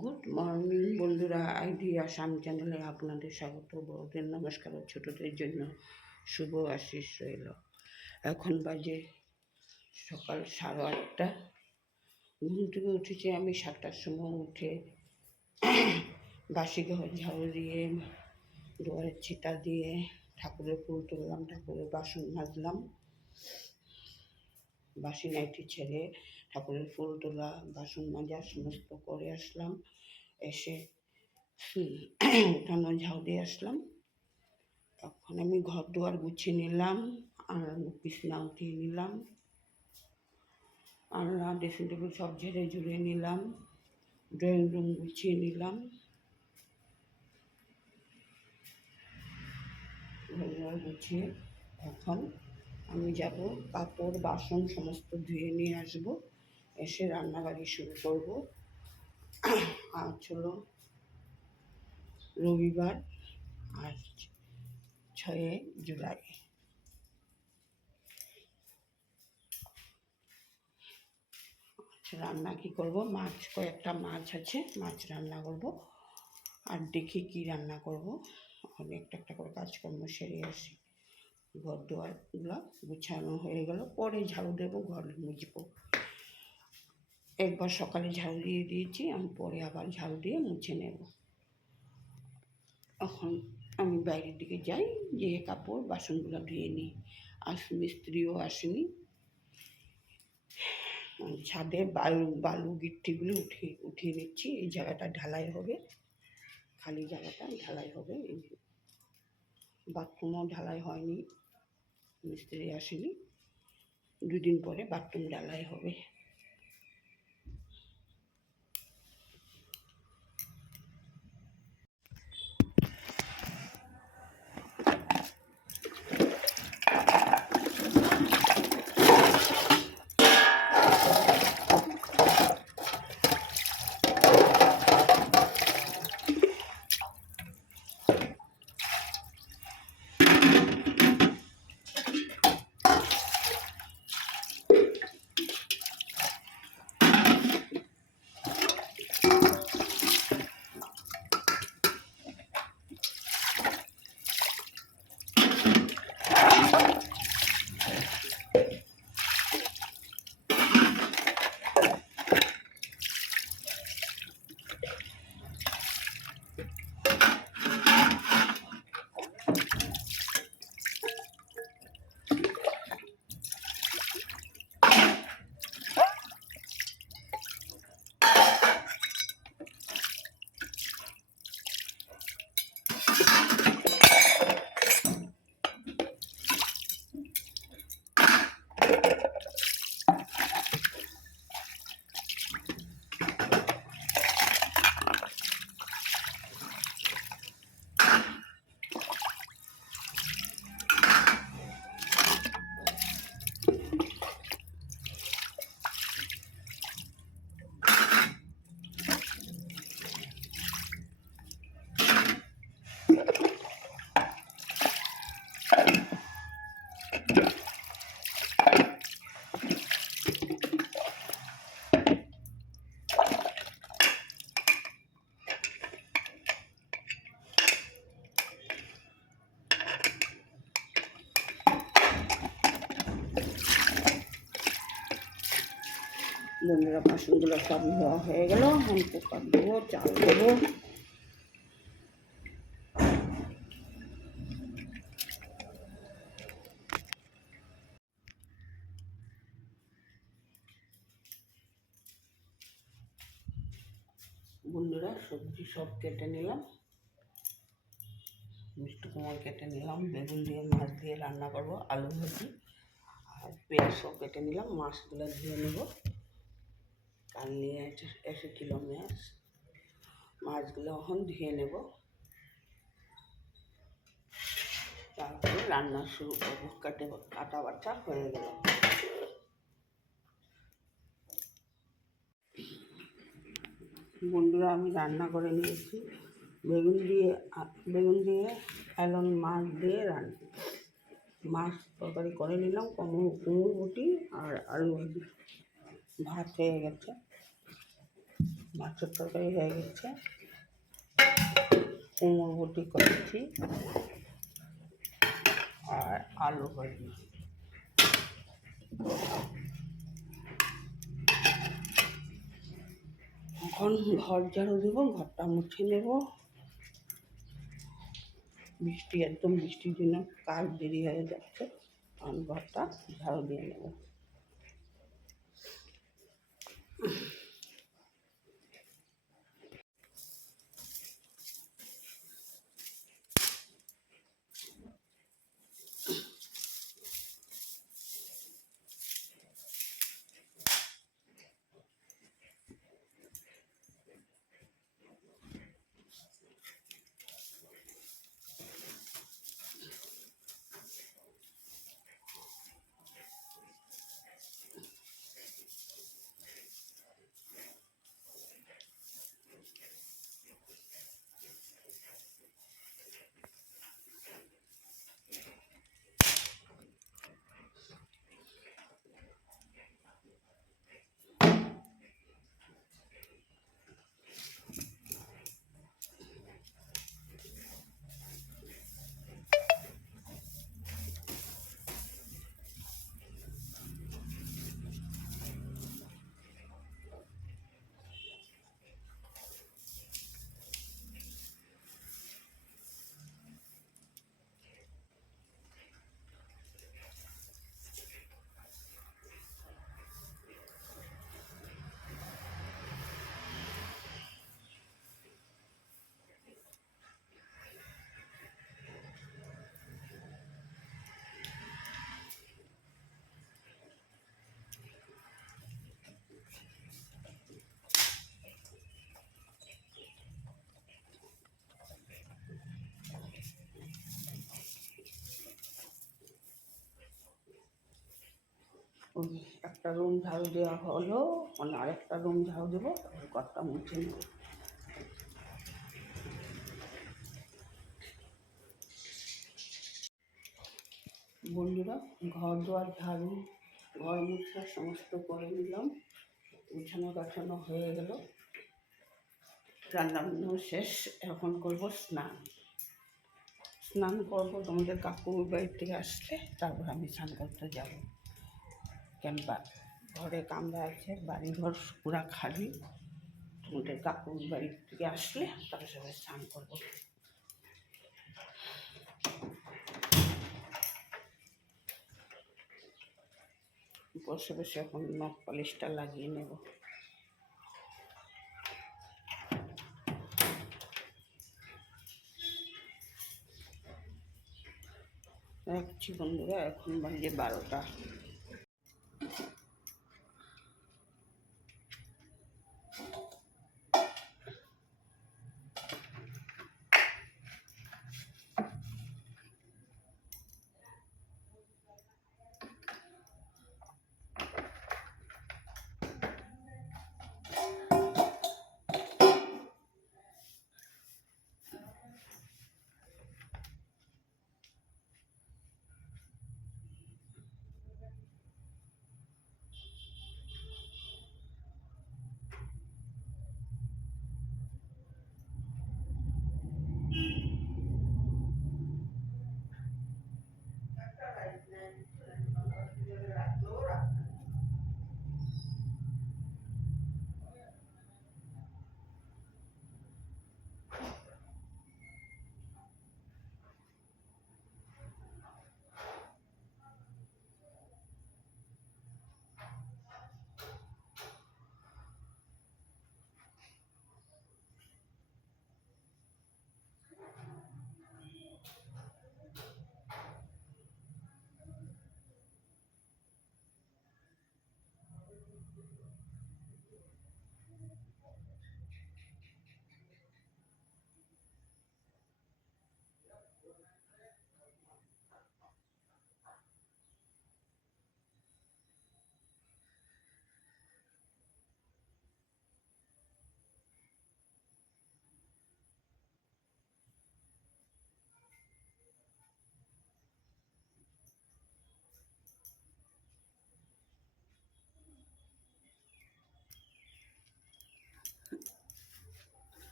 Good morning বন্ধুরা, ID Assam চ্যানেলে আপনাদের স্বাগত। বড়দের নমস্কার ও ছোটদের জন্য শুভ আশিস রইল। এখন বাজে সকাল 8:30। ঘুম থেকে উঠেছি আমি 7টার সময়। উঠে বাসি ঘর ঝাড়ু দিয়ে, দুয়ারের ছিটা দিয়ে, ঠাকুরের ফুল তুললাম, ঠাকুরের বাসন মাজলাম, বাসি নাইটি ছেড়ে ঠাকুরের ফুল তোলা, বাসন মাজা সমস্ত করে আসলাম। এসে উঠানো ঝাউ দিয়ে আসলাম। তখন আমি ঘর দুয়ার গুছিয়ে নিলাম, আর বিছনা উঠিয়ে নিলাম, আলনা ড্রেসিং টেবিল সব ঝেড়ে ঝুড়ে নিলাম, ড্রয়িং রুম গুছিয়ে নিলাম, ঘর গুছিয়ে এখন আমি যাব কাপড় বাসন সমস্ত ধুয়ে নিয়ে আসবো, এসে রান্নাবাড়ি শুরু করব। আজ হলো রবিবার, আজ 6 জুলাই। রান্না কি করব, কয়েকটা মাছ আছে, মাছ রান্না করব। আর দেখি কি রান্না করব। একটা একটা করে কাজকর্ম সেরে আসি। ঘর দুয়ারগুলো গুছানো হয়ে গেল, পরে ঝাড়ু দেবো, ঘর মুছবো। একবার সকালে ঝাড়ু দিয়ে দিয়েছি, আমি পরে আবার ঝাড়ু দিয়ে মুছে নেব। এখন আমি বাইরের দিকে যাই, যে কাপড় বাসনগুলো ধুয়ে নিই। আজ মিস্ত্রিও আসেনি। ছাদে বালু গিট্টিগুলো উঠিয়ে নিচ্ছি। এই জায়গাটা ঢালাই হবে, খালি জায়গাটা ঢালাই হবে। এই বাথরুমও ঢালাই হয়নি, মিস্ত্রি আসেনি। 2 দিন পরে বাথরুম ঢালাই হবে। বন্ধুরা, বাসনগুলো সব ধোয়া হয়ে গেল। আমি কুকার দেবো, চাল দেবো। বন্ধুরা, সবজি সব কেটে নিলাম, মিষ্টি কুমড় কেটে নিলাম, বেগুন দিয়ে মাছ দিয়ে রান্না করব, আলু ভাজি। আর পেঁয়াজ সব কেটে নিলাম, মাছগুলো ধুয়ে নেব। কাল নিয়ে এসেছিল মাছগুলো এখন ধুয়ে নেব, তারপরে রান্না শুরু করবো। কাটা বাটা হয়ে গেল। বন্ধুরা, আমি রান্না করে নিয়েছি বেগুন দিয়ে অ্যালন মাছ দিয়ে মাছ তরকারি করে নিলাম, কুমড়ো বটি আর আলু ভাজি। ভাত হয়ে গেছে। মাছের তরকারি হয়ে গেছে, কুমড়ো বটি করেছি আর আলু ভাজি। এখন ঘর ঝাড়ু দেবো, ঘরটা মুছে নেব। বৃষ্টি, একদম বৃষ্টির জন্য কাজ দেরি হয়ে যাচ্ছে, আমি ঘরটা ঝাড়ু দিয়ে নেব। একটা রুম ঝাড়ু দেওয়া হলো, মানে আরেকটা রুম ঝাড়ু দেবো, তারপরে ঘরটা মুছে নেব। বন্ধুরা, ঘর দুয়ার ঝাড়ু, ঘর মুছা সমস্ত করে নিলাম, গুছানো গাছানো হয়ে গেল, রান্না বান্না শেষ। এখন করবো স্নান। স্নান করবো, তোমাদের কাকুর বাড়ি থেকে আসলে তারপর আমি স্নান করতে যাব। কেন ঘরে কামরা আছে, বাড়িঘর পুরা খালি, তোমাদের কাকুর বাড়ি থেকে আসলে তারপর সবাই স্নান করবো। বসে বসে এখন নখ পালিশটা লাগিয়ে নেব। রাখছি বন্ধুরা, এখন বাজে 12টা।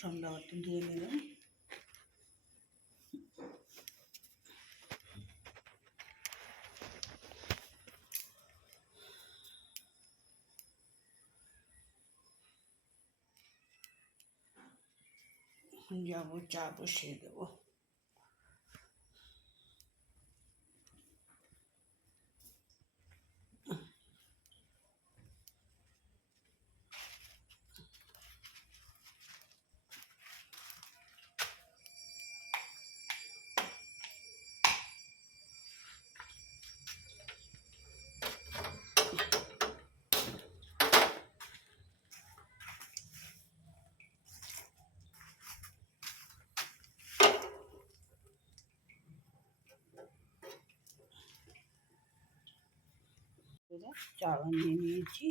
সন্ধ্যাবাতি দিয়ে নিলাম। যাবো চা বসিয়ে দেবো। চা বানিয়ে নিয়েছি,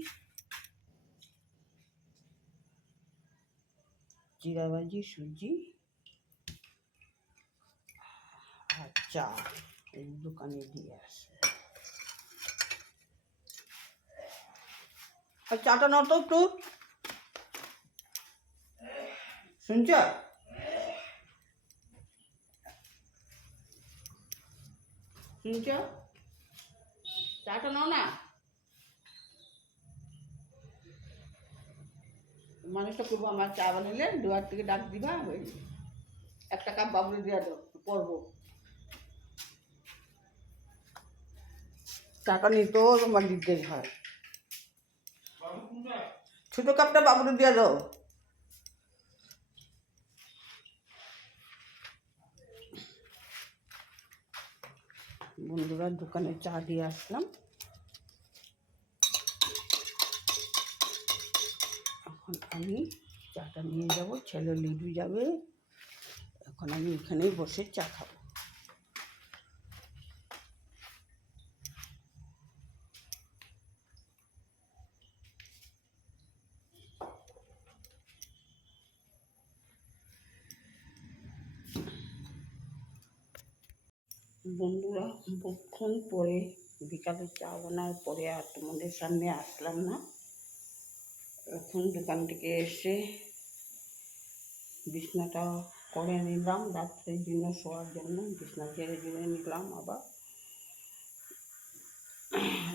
জিরা ভাজি, সুজি আর চা এই দোকানে দিয়ে আসে। আর চাটা নাও তো একটু, শুনছ? শুনছ? চাটা নাও না। মানুষটা করবো আমার চা বানালে দুয়ার থেকে ডাক দিবা, ওই একটা কাপ বাবুরে দিয়ে দাও, পড়বো। টাকা নিতেও তোমার নির্দেশ হয়। ছোট কাপটা বাবুরে দিয়ে দাও। বন্ধুরা দোকানে চা দিয়ে আসলাম, এখন আমি চাটা নিয়ে যাব, ছেলে লিডু যাবে, এখন আমি এখানেই বসে চা খাবো। বন্ধুরা বহুক্ষণ পরে বিকালে চা বানার পরে আর তোমাদের সামনে আসলাম না। এখন দোকান থেকে এসে বিছনাটা করে নিলাম, রাত্রের জন্য শোয়ার জন্য বিছনা ঝেড়ে ঝেড়ে নিলাম। আবার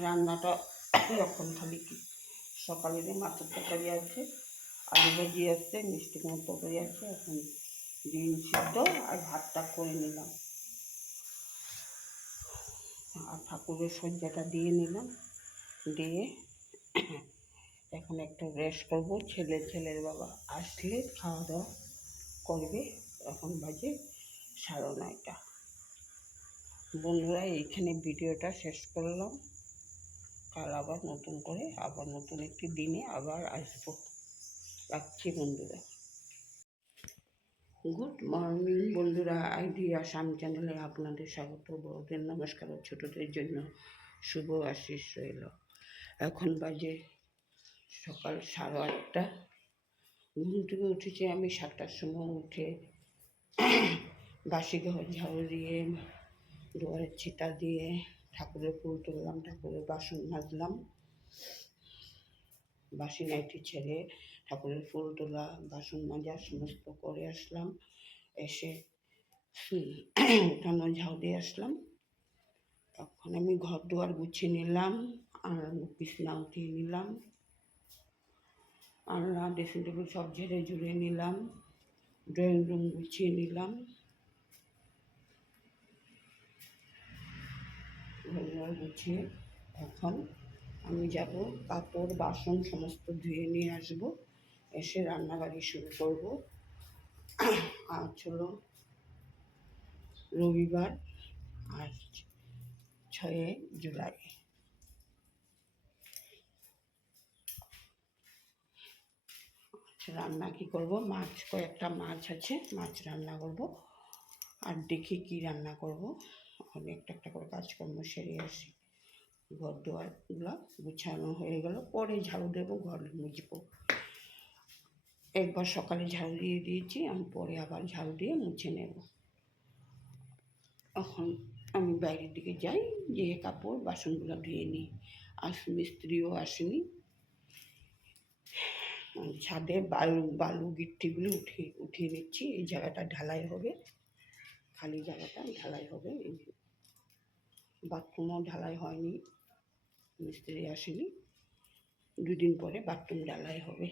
রান্নাটা এখন খালি কি সকালের মাছের তরকারি আছে, আলু ভাজি আছে, মিষ্টি কুমড়োর তরকারি আছে, এখন ডিম সিদ্ধ আর ভাতটা করে নিলাম। আর ঠাকুরের সজ্জাটা দিয়ে নিলাম, দিয়ে এখন একটু রেস্ট করবো। ছেলের বাবা আসলে খাওয়া দাওয়া করবে। এখন বাজে 9:30। বন্ধুরা এইখানে ভিডিওটা শেষ করলাম, কাল আবার নতুন করে আবার নতুন একটি দিনে আবার আসবো। রাখছি বন্ধুরা। গুড মর্নিং বন্ধুরা, আইডি আসাম চ্যানেলে আপনাদের স্বাগত। বড়দের নমস্কার ও ছোটদের জন্য শুভ আশিস রইল। এখন বাজে সকাল 8:30। ঘুম থেকে উঠেছি আমি 7টার সময়। উঠে বাসি ঘর ঝাড়ু দিয়ে, দুয়ারের ছিটা দিয়ে, ঠাকুরের ফুল তুললাম, ঠাকুরের বাসন মাজলাম, বাসি নাইটি ছেড়ে ঠাকুরের ফুল তোলা, বাসন মাজা সমস্ত করে আসলাম। এসে উঠানো ঝাউ দিয়ে আসলাম। এখন আমি ঘর দুয়ার গুছিয়ে নিলাম, আর বিছনা উঠিয়ে নিলাম, আলনা ড্রেসিং টেবিল সব ঝেড়ে ঝুড়ে নিলাম, ড্রয়িং রুম গুছিয়ে নিলাম। ঘর গুছিয়ে এখন আমি যাব কাপড় বাসন সমস্ত ধুয়ে নিয়ে আসবো, এসে রান্নাবাড়ি শুরু করব। আজ হলো রবিবার, আজ 6 জুলাই। রান্না কি করব, মাছ, কয়েকটা মাছ আছে, মাছ রান্না করব। আর দেখি কি রান্না করব। অনেকটা একটা করে কাজকর্ম সেরে আসি। ঘর দুয়ারগুলো গুছানো হয়ে গেল, পরে ঝাড়ু দেবো, ঘর মুছবো। একবার সকালে ঝাড়ু দিয়ে দিয়েছি, আমি পরে আবার ঝাড়ু দিয়ে মুছে নেব। এখন আমি বাইরের দিকে যাই, গিয়ে কাপড় বাসনগুলো ধুয়ে নিই। আর মিস্ত্রিও আসেনি, ছাদে বালু গিট্টিগুলো উঠিয়ে নিচ্ছি। এই জায়গাটা ঢালাই হবে, খালি জায়গাটা ঢালাই হবে। এই বাথরুমও ঢালাই হয়নি, মিস্ত্রি আসেনি, দুদিন পরে বাথরুম ঢালাই হবে।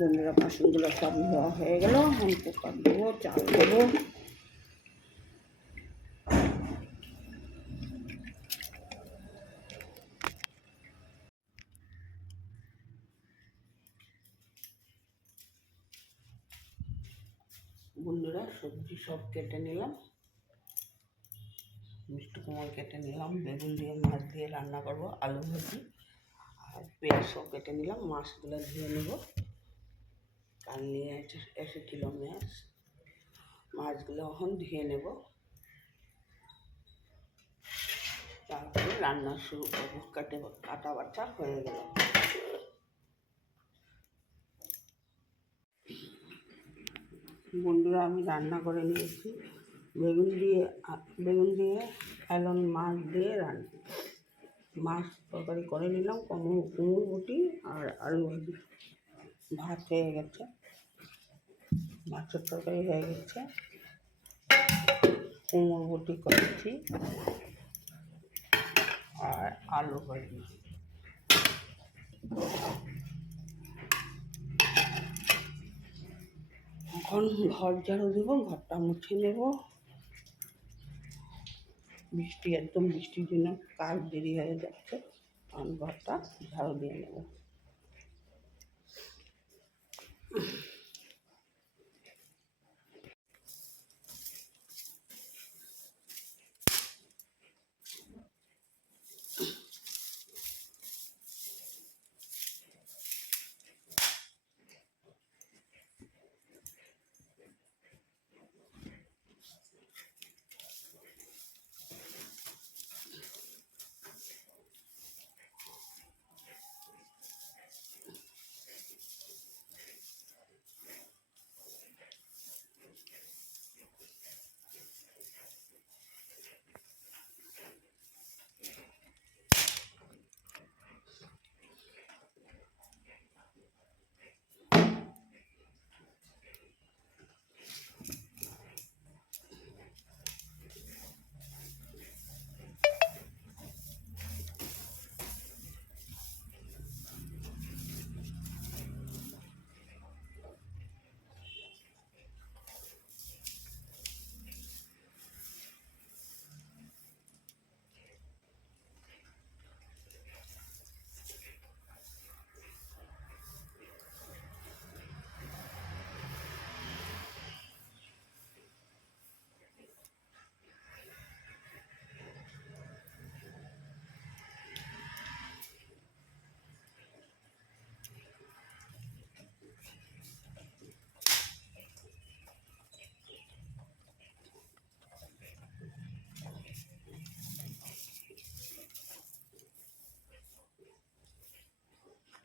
বন্ধুরা, বাসনগুলো সব ধোয়া হয়ে গেল। আমি কুকার দেবো, চাল দেবো। বন্ধুরা, সবজি সব কেটে নিলাম, মিষ্টি কুমড়ো কেটে নিলাম, বেগুন দিয়ে মাছ দিয়ে রান্না করবো, আলু ভাজি আর পেঁয়াজ সব কেটে নিলাম। মাছগুলো ধুয়ে নেব, কাল নিয়ে এসেছিল মাছগুলো এখন ধুয়ে নেব, তারপরে রান্না শুরু করবো। কাটা বাটা হয়ে গেল। বন্ধুরা, আমি রান্না করে নিয়েছি বেগুন দিয়ে ফেলন মাছ দিয়ে মাছ তরকারি করে নিলাম, কুমড়ো বটি আর আলু ভাজি। ভাত হয়ে গেছে, মাছের তরকারি হয়ে গেছে, কুমড়ো বটি করেছি আর আলু ভাজি। এখন ঘর ঝাড়ু দেবো, ঘরটা মুছে নেব। বৃষ্টির জন্য কাজ দেরি হয়ে যাচ্ছে, আমি ঘরটা ঝাড়ু দিয়ে নেব।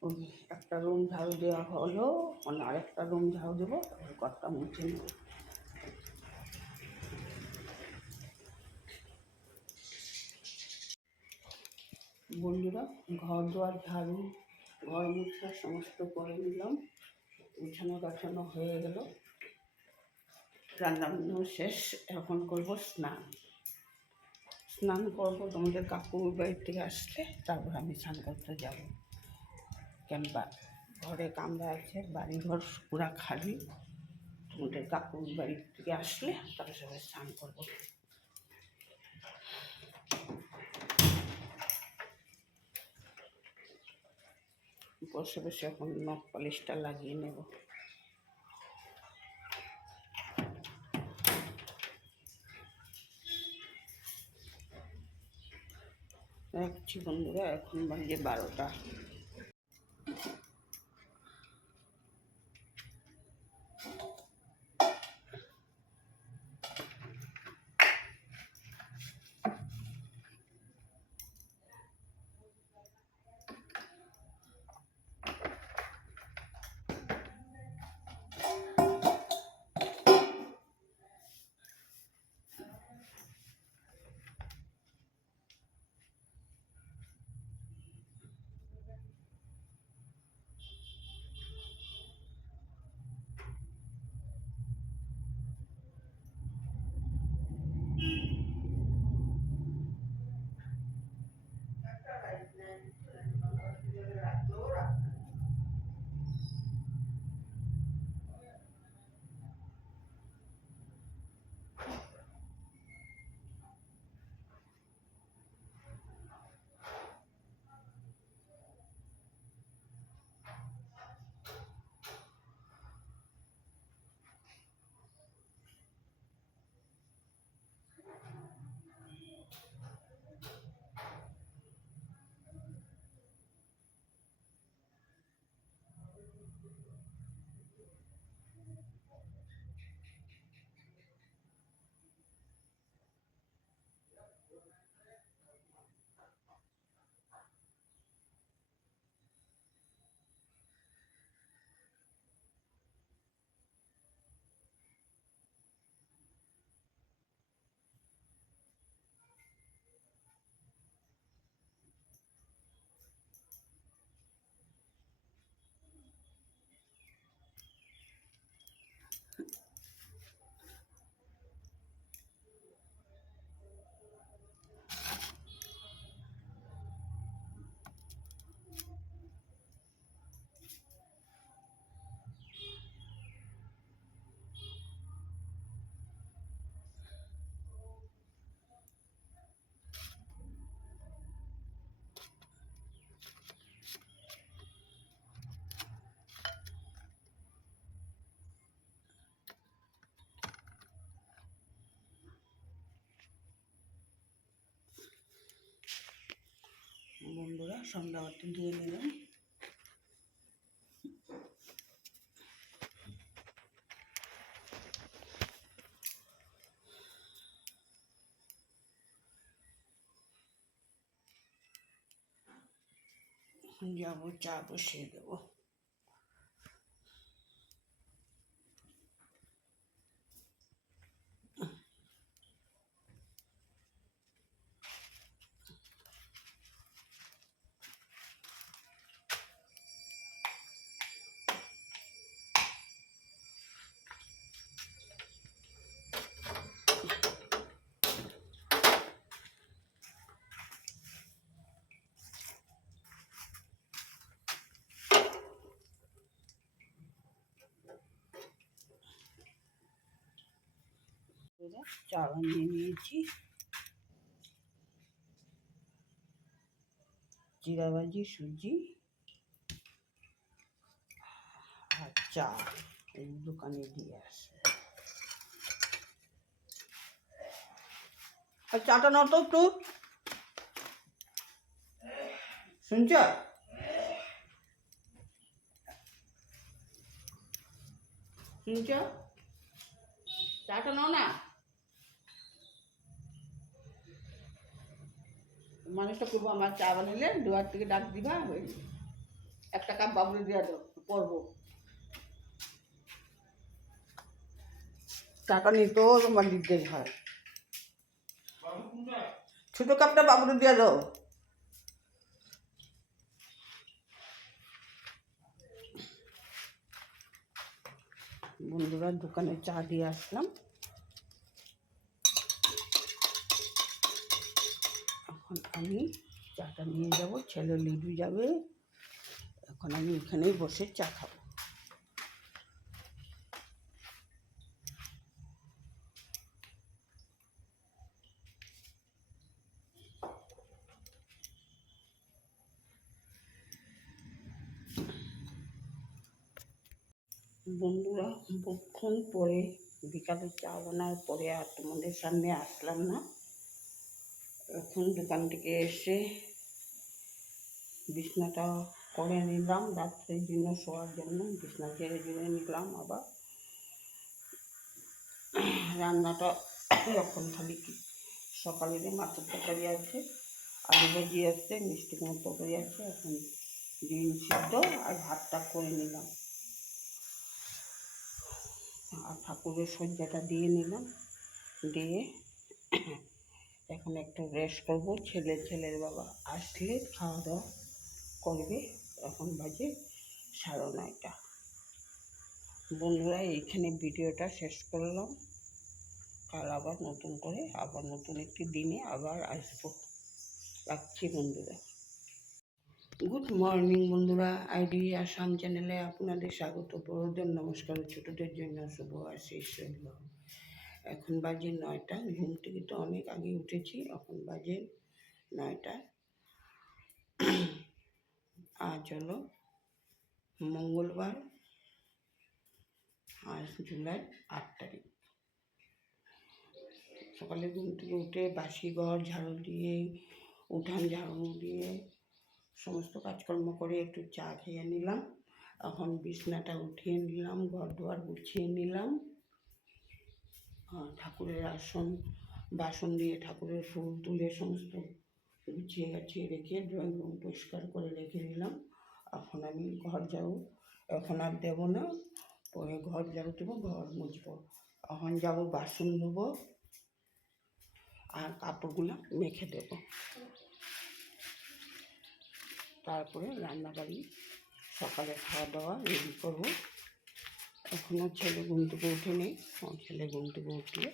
ওই একটা রুম ঝাড়ু দেওয়া হলো, মানে আরেকটা রুম ঝাড়ু দেবো, তারপরে ঘরটা মুছে নেব। বন্ধুরা, ঘর দুয়ার ঝাড়ু, ঘর মুছা সমস্ত করে নিলাম, গুছানো গাছানো হয়ে গেল, রান্নাবান্না শেষ। এখন করব স্নান। স্নান করবো, তোমাদের কাকুর বাড়ি থেকে আসলে তারপর আমি স্নান করতে যাব। কেন ঘরে কামরা আছে, বাড়িঘর পুরা খালি, তোমাদের কাকুর বাড়ি থেকে আসলে তারপর সবাই স্নান করবো। বসে বসে এখন নখ পালিশটা লাগিয়ে নেব। রাখছি বন্ধুরা, এখন বাজে 12টা। বন্ধুরা, সন্ধ্যাবাতি দিয়ে নিলাম। যাবো, চা বসিয়ে দেবো। চা বানিয়ে নিয়েছি, জিরা ভাজি, সুজি আর চা এই দোকানে দিয়ে আসে। আর চাটা নাও তো একটু, শুনছ? শুনছ? চাটা নাও না। মানুষটা করবো, আমার চা বানালে দুয়ার থেকে ডাক দিবা, একটা কাপ বাবুরে দিয়ে দাও, পরবো। টাকা নিতেও তোমার দিতে হয়। ছোট কাপটা বাবুরে দিয়ে দাও। বন্ধুরা দোকানে চা দিয়ে আসলাম, এখন আমি চাটা নিয়ে যাব, ছেলে লিডু যাবে, এখন আমি এখানেই বসে চা খাবো। বন্ধুরা বহুক্ষণ পরে বিকালে চা বানার পরে আর তোমাদের সামনে আসলাম না। এখন দোকান থেকে এসে বিছনাটা করে নিলাম, রাত্রের জন্য শোয়ার জন্য বিছনা ছেড়ে জুড়ে নিলাম। আবার রান্নাটা এখন খালি সকালের মাছের তরকারি আছে, আলু ভাজি আছে, মিষ্টি কুমড়োর তরকারি আছে, এখন ডিম সিদ্ধ আর ভাতটা করে নিলাম। আর ঠাকুরের সজ্জাটা দিয়ে নিলাম, দিয়ে এখন একটু রেস্ট করবো। ছেলের বাবা আসলে খাওয়া দাওয়া করবে। এখন বাজে 9:30। বন্ধুরা এইখানে ভিডিওটা শেষ করলাম, কাল আবার নতুন করে আবার নতুন একটি দিনে আবার আসবো। রাখছি বন্ধুরা। গুড মর্নিং বন্ধুরা, আইডি আসাম চ্যানেলে আপনাদের স্বাগত। বড়দের নমস্কার, ছোটদের জন্য শুভ আশীষ রইল। এখন বাজে 9টা, ঘুম থেকে তো অনেক আগে উঠেছি, এখন বাজে 9টা। আজ হলো মঙ্গলবার, আজ জুলাই 8 তারিখ। সকালে ঘুম থেকে উঠে বাসি ঘর ঝাড়ু দিয়ে, উঠান ঝাড়ু দিয়ে সমস্ত কাজকর্ম করে একটু চা খেয়ে নিলাম। এখন বিছনাটা উঠিয়ে নিলাম, ঘর দুয়ার গুছিয়ে নিলাম, ঠাকুরের আসন বাসন দিয়ে ঠাকুরের ফুল তুলে সমস্ত গুছিয়ে গাছিয়ে রেখে ড্রয়িং রুম পরিষ্কার করে রেখে দিলাম। এখন আমি ঘর ঝাড়ু এখন আর দেবো না, পরে ঘর ঝাড়ু দেবো, ঘর মুছবো। এখন যাবো বাসন ধোবো আর কাপড়গুলো মেখে দেবো, তারপরে রান্নাবাড়ি সকালে খাওয়া দাওয়া রেডি করবো। এখনও ছেলে ঘুম থেকে উঠে নেই, ছেলে ঘুম থেকে উঠলে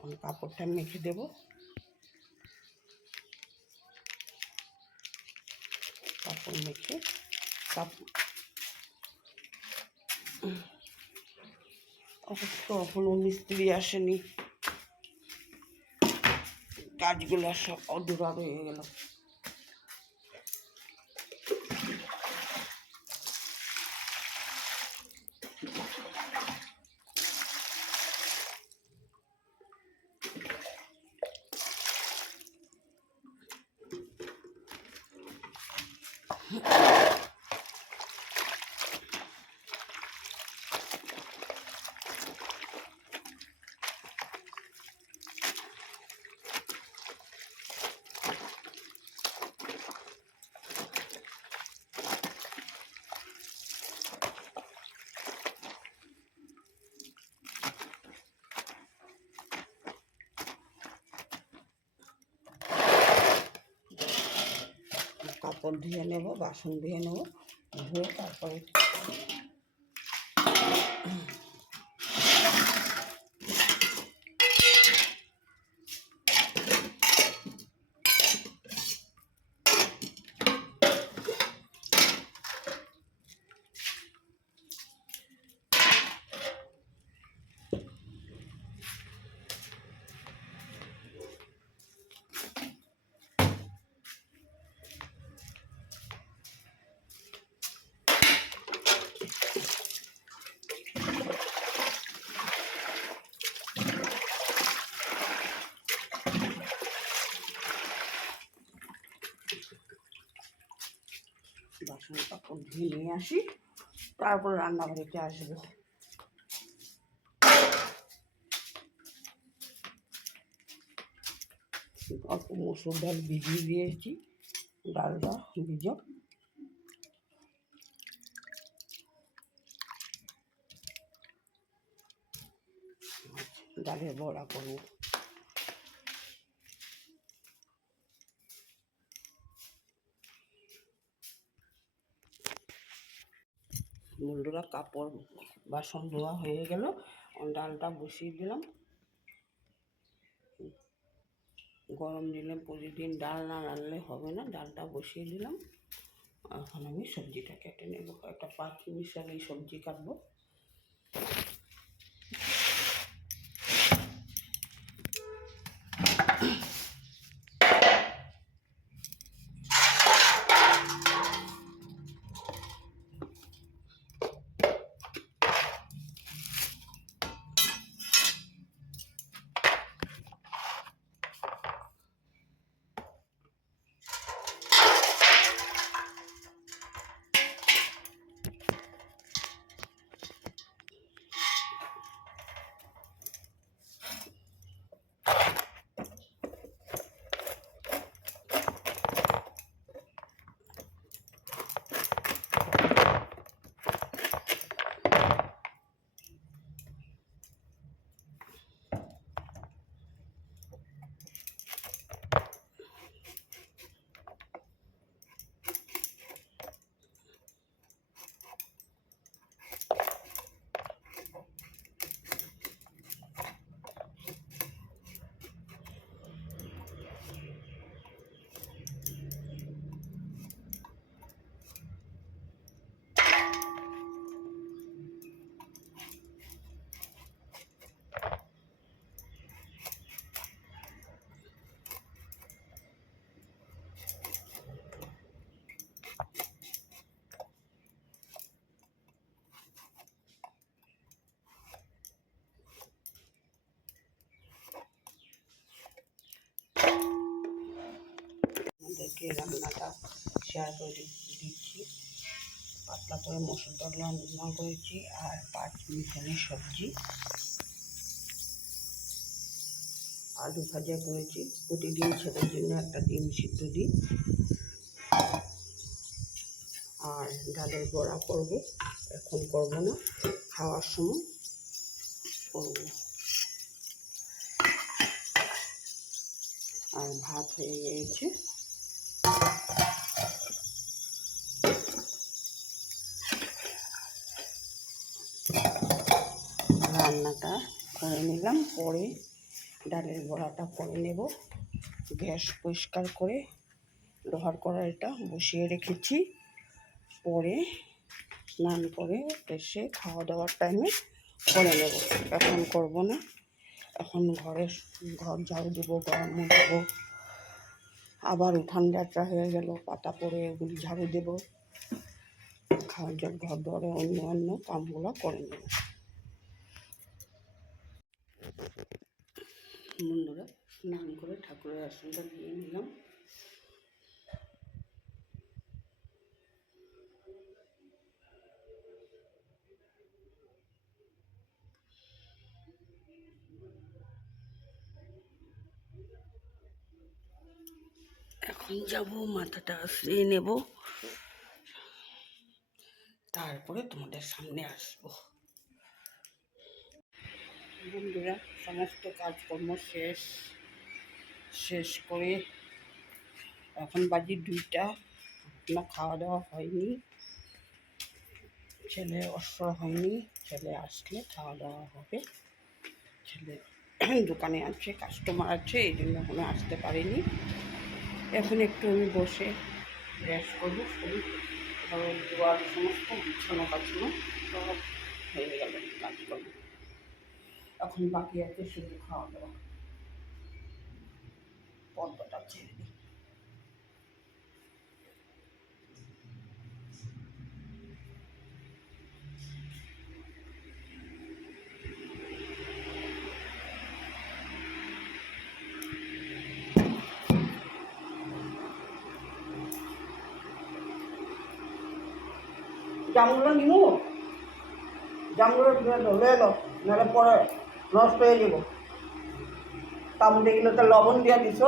আমি কাপড়টা মেখে দেবো। কাপড় মেখে অবশ্য এখনও মিস্ত্রি আসেনি, কাজগুলো সব অধুরা রয়ে গেল। কাপড় ধুয়ে নেব, বাসন ধুয়ে নেব, ধুয়ে তারপরে বাসন কাপড় ধুয়ে নিয়ে আসি, তারপর রান্নাবাড়িতে আসবো। অল্প মসুর ডাল ভিজিয়ে দিয়েছি, ডালটা ভিজো। ডালের বড়া করব। বন্ধুরা, কাপড় বাসন ধোয়া হয়ে গেল, ডালটা বসিয়ে দিলাম। গরম দিলে প্রতিদিন ডাল না রান্নলে হবে না, ডালটা বসিয়ে দিলাম। এখন আমি সবজিটা কেটে নেব, একটা পাঁচ মিশালি সবজি কাটবো। আপনাদেরকে রান্নাটা শেয়ার করে দিচ্ছি। পাতলা করে মসুর ডাল রান্না করেছি আর পাঁচ মিশালি সবজি, আলু ভাজা করেছি। প্রতিদিন ছেলের জন্য একটা ডিম সিদ্ধ দিই, আর ডালের বড়া করব। এখন করব না, খাওয়ার সময় করব। আর ভাত হয়ে গিয়েছে। রান্নাটা করে নিলাম, পরে ডালের বড়াটা করে নেব। গ্যাস পরিষ্কার করে লোহার কড়াইটা বসিয়ে রেখেছি। পরে স্নান করে এসে খাওয়া দাওয়ার টাইমে করে নেব, এখন করব না। এখন ঘর ঝাড়ু দেবো, ঘর মুছবো, আবার উঠান যাত্রা হয়ে গেল, পাতা পড়ে এগুলি ঝাড়ু দেবো, খাওয়ার জন্য ঘর দরে অন্য কামগুলো করে নেব। বন্ধুরা, স্নান করে ঠাকুরের আসনটা দিয়ে নিলাম। এখন যাব, মাথাটা আশ্রিয়ে নেব, তারপরে তোমাদের সামনে আসবো। বন্ধুরা, সমস্ত কাজকর্ম শেষ করে এখন বাজি 2টা। এখনো খাওয়া দাওয়া হয়নি, ছেলে অস্ত্র হয়নি। ছেলে আসলে খাওয়া দাওয়া হবে। ছেলে দোকানে আছে, কাস্টমার আছে, এই জন্য এখনো আসতে পারিনি। এখন একটু আমি বসে রেস্ট করবো। ঘর দুয়ার সমস্ত বিছানো কাছানো সব হয়ে গেল কাজকর্ম। এখন বাকি আছে শুধু খাওয়া দাওয়া। পর্দাটা ছেড়ে দিই। জামগুলো নিমু, জামগুলো ধরে এলো, নাহলে পরে নষ্ট হয়ে যাব। তার মধ্যে এগুলো তো লবণ দিয়ে দিছ।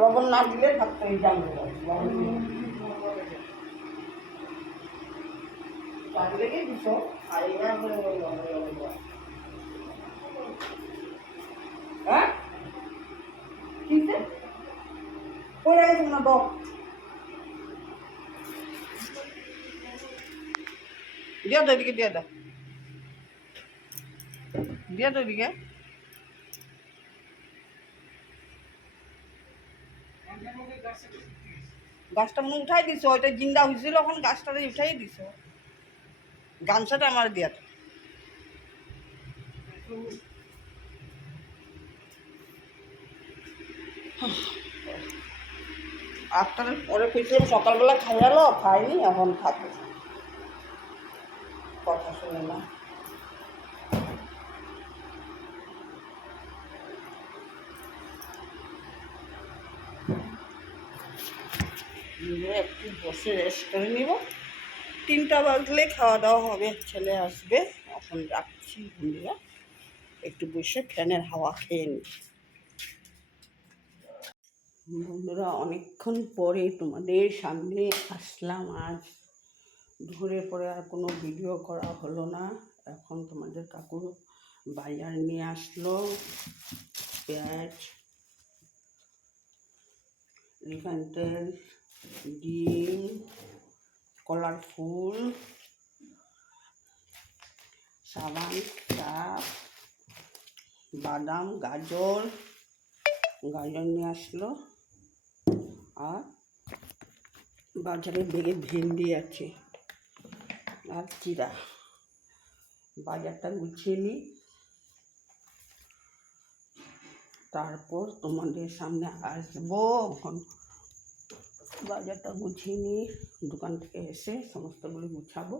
লবণ না দিলে ভাতটা এই জানবে লেগে দিছ হ্যাঁ ঠিক আছে পড়ে গেছে না দক দিয়ে দাও এদিকে দিয়ে দাও এদিকে গাছটা মনে উঠাই দিছ ওইটা জিন্দা হয়েছিল এখন গাছটারে উঠাই দিছ গামছাটা আমার দিয়া আটটার পরে কইছিলাম সকালবেলা খাইয়ালো খাইনি এখন খাবে কথা শুনে না একটু বসে রেস্ট করে নিব 3টা বাজলে খাওয়া দাওয়া হবে ছেলে আসবে এখন রাখছি বন্ধুরা একটু বসে ফ্যানের হাওয়া খেয়ে নিই বন্ধুরা অনেকক্ষণ পরে তোমাদের সামনে আসলাম আজ দুপুরের পরে আর কোনো ভিডিও করা হলো না এখন তোমাদের কাকু বাজার নিয়ে আসলো পেঁয়াজ রিফাইন তেল ডিম কলার ফুল সাবান চাপ বাদাম গাজর নিয়ে আসলো আর বাজারে বেগে ভেন্ডি আছে আর চিরা বাজারটা গুছিয়ে নিই তারপর তোমাদের সামনে আসবো এখন বাজারটা গুছিয়ে নিই দোকান থেকে এসে সমস্তগুলো গুছাবো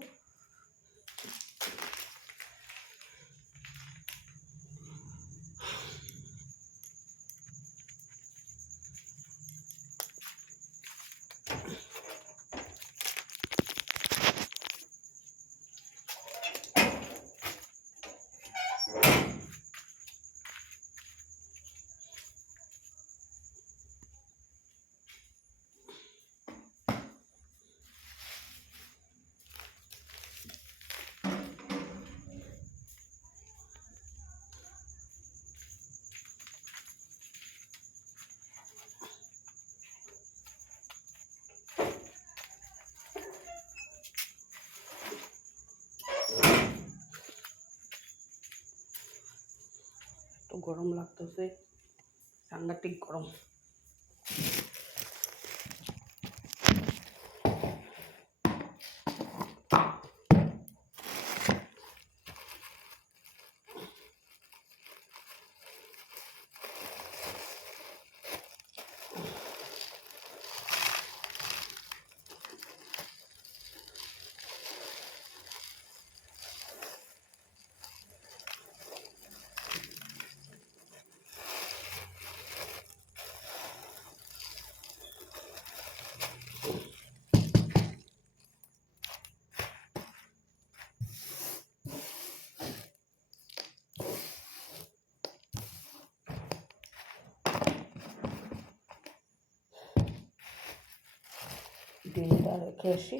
তো গরম লাগতেছে সাংঘাতিক গরম ডিমটা রেখে আসি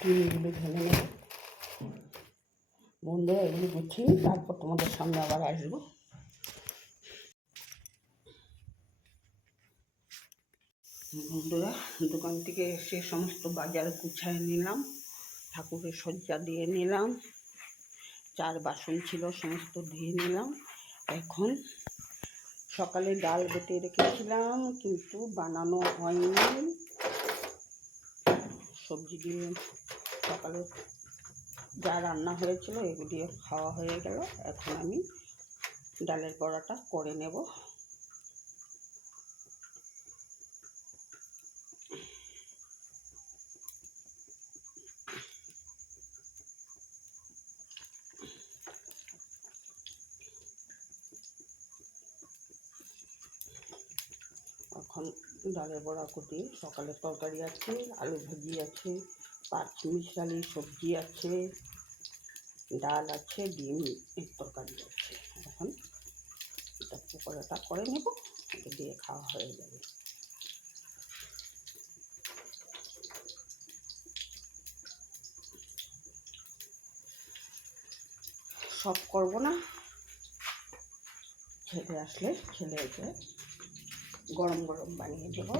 ডিমগুলো ঢেলে নেব বন্ধুরা এগুলো গুছিয়ে নিই তারপর তোমাদের সামনে আবার আসবো বন্ধুরা দোকান থেকে এসে সমস্ত বাজার গুছিয়ে নিলাম ঠাকুরের সজ্জা দিয়ে নিলাম চার বাসন ছিল সমস্ত ধুয়ে নিলাম এখন সকালে ডাল বেটে রেখেছিলাম কিন্তু বানানো হয়নি সবজি দিয়ে সকালে যা রান্না হয়েছিল এগুলি খাওয়া হয়ে গেল এখন আমি ডালের বড়াটা করে নেব এখন ডালের বড়া কুটি সকালের তরকারি আছে আলু ভাজি আছে পাঁচমিশালি সবজি আছে ডাল আছে ডিম তরকারি আছে এখন এটা পকোড়াটা করে নেব এটা দিয়ে খাওয়া হয়ে যাবে। সব করবো না, ছেলে আসলে ছেলেকে গরম গরম বানিয়ে দেবো,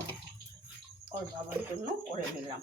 ওর বাবার জন্য করে নিলাম।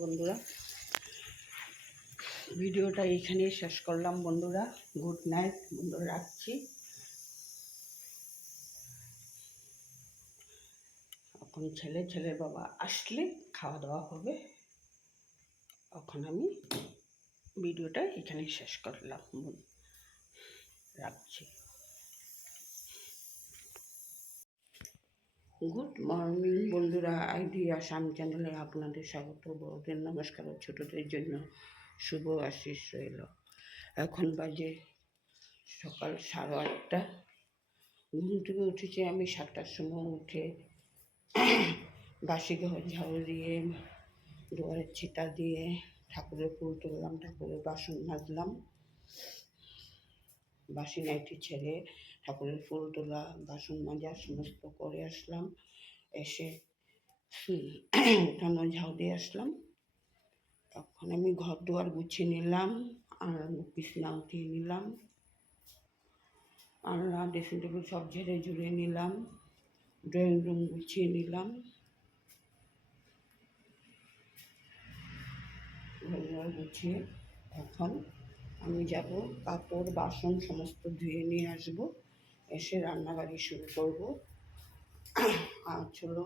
বন্ধুরা, ভিডিওটা এইখানেই শেষ করলাম বন্ধুরা। গুড নাইট বন্ধুরা, রাখছি। এখন ছেলের বাবা আসলে খাওয়া দাওয়া হবে। এখন আমি ভিডিওটা এখানেই শেষ করলাম, রাখছি। গুড মর্নিং বন্ধুরা, আইডি আসাম চ্যানেলে আপনাদের স্বাগত। বড়দের নমস্কার, ছোটদের জন্য শুভ আশিস রইল। এখন বাজে সকাল 8:30। ঘুম থেকে উঠেছি আমি 7টার সময়। উঠে বাসি ঘর ঝাড়ু দিয়ে, দুয়ারের ছিটা দিয়ে, ঠাকুরের ফুল তুললাম, ঠাকুরের বাসন মাজলাম, বাসি নাইটি ছেড়ে ঠাকুরের ফুল তোলা, বাসন মাজা সমস্ত করে আসলাম। এসে উঠানো ঝাউ দিয়ে আসলাম। তখন আমি ঘর দুয়ার গুছিয়ে নিলাম, আর বিছনা উঠিয়ে নিলাম, আলনা ড্রেসিং টেবিল সব ঝেড়ে ঝুড়ে নিলাম, ড্রয়িং রুম গুছিয়ে নিলাম, ঘর দুয়ার গুছিয়ে এখন আমি যাব কাপড় বাসন সমস্ত ধুয়ে নিয়ে আসব। এসে রান্নাবাড়ি শুরু করব। আজ হলো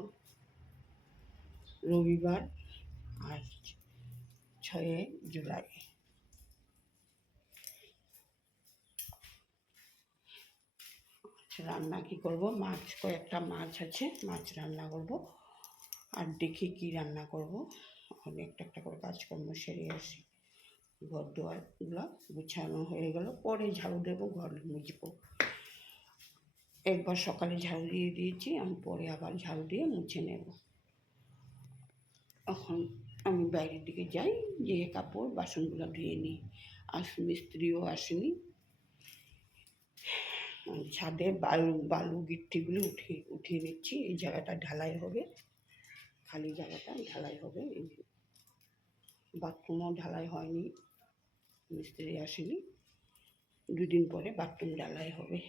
রবিবার, আজ 6 জুলাই। রান্না কি করব, মাছ, কয়েকটা মাছ আছে, মাছ রান্না করব। আর দেখি কি রান্না করব। অনেকটা একটা করে কাজকর্ম সেরে আসি। ঘর দুয়ারগুলো গুছানো হয়ে গেল, পরে ঝাড়ু দেবো, ঘর মুছবো। একবার সকালে ঝাড়ু দিয়ে দিয়েছি, আমি পরে আবার ঝাড়ু দিয়ে মুছে নেব। এখন আমি বাইরের দিকে যাই, গিয়ে কাপড় বাসনগুলো ধুয়ে নিই। আর মিস্ত্রিও আসেনি। ছাদে বালু গিট্টিগুলো উঠিয়ে নিচ্ছি। এই জায়গাটা ঢালাই হবে, খালি জায়গাটা ঢালাই হবে। এই বাথরুমও ঢালাই হয়নি, মিস্ত্রি আসেনি। 2 দিন পরে বাথরুম ঢালাই হবে।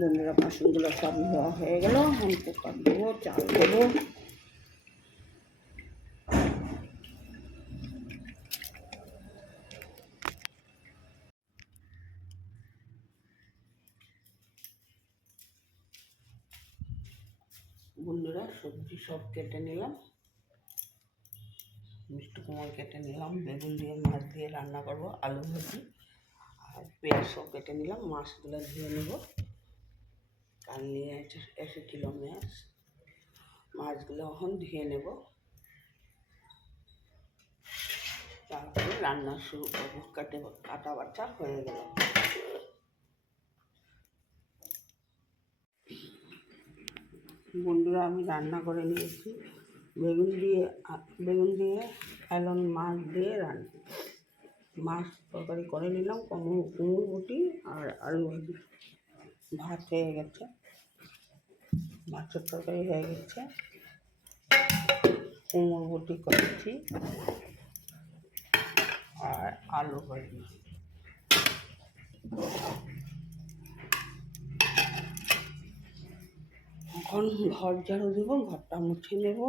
বন্ধুরা বাসনগুলো সব ধোয়া হয়ে গেল, এখন কুকার দেবো, চাল দেবো। বন্ধুরা সবজি সব কেটে নিলাম, মিষ্টি কুমড়ো কেটে নিলাম, বেগুন দিয়ে মাছ দিয়ে রান্না করবো, আলু ভাজি আর পেঁয়াজ সব কেটে নিলাম। মাছগুলো ধুয়ে নেব, কাল নিয়ে এসেছিল মাছগুলো এখন ধুয়ে নেব, তারপরে রান্না শুরু করবো। কাটা বাচ্চা হয়ে গেল। বন্ধুরা আমি রান্না করে নিয়েছি, বেগুন দিয়ে অ্যালন মাছ দিয়ে মাছ তরকারি করে নিলাম, কুমড়ো বটি আর আলু ভাজি। ভাত হয়ে গেছে, মাছের তরকারি হয়ে গেছে, কুমড়ো বটি করেছি আর আলু ভাজি। এখন ঘর ঝাড়ু দেবো, ঘরটা মুছে নেব।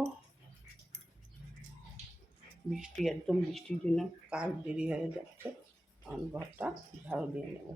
বৃষ্টির জন্য কাজ দেরি হয়ে যাচ্ছে, আমি ঘরটা ঝাড়ু দিয়ে নেব।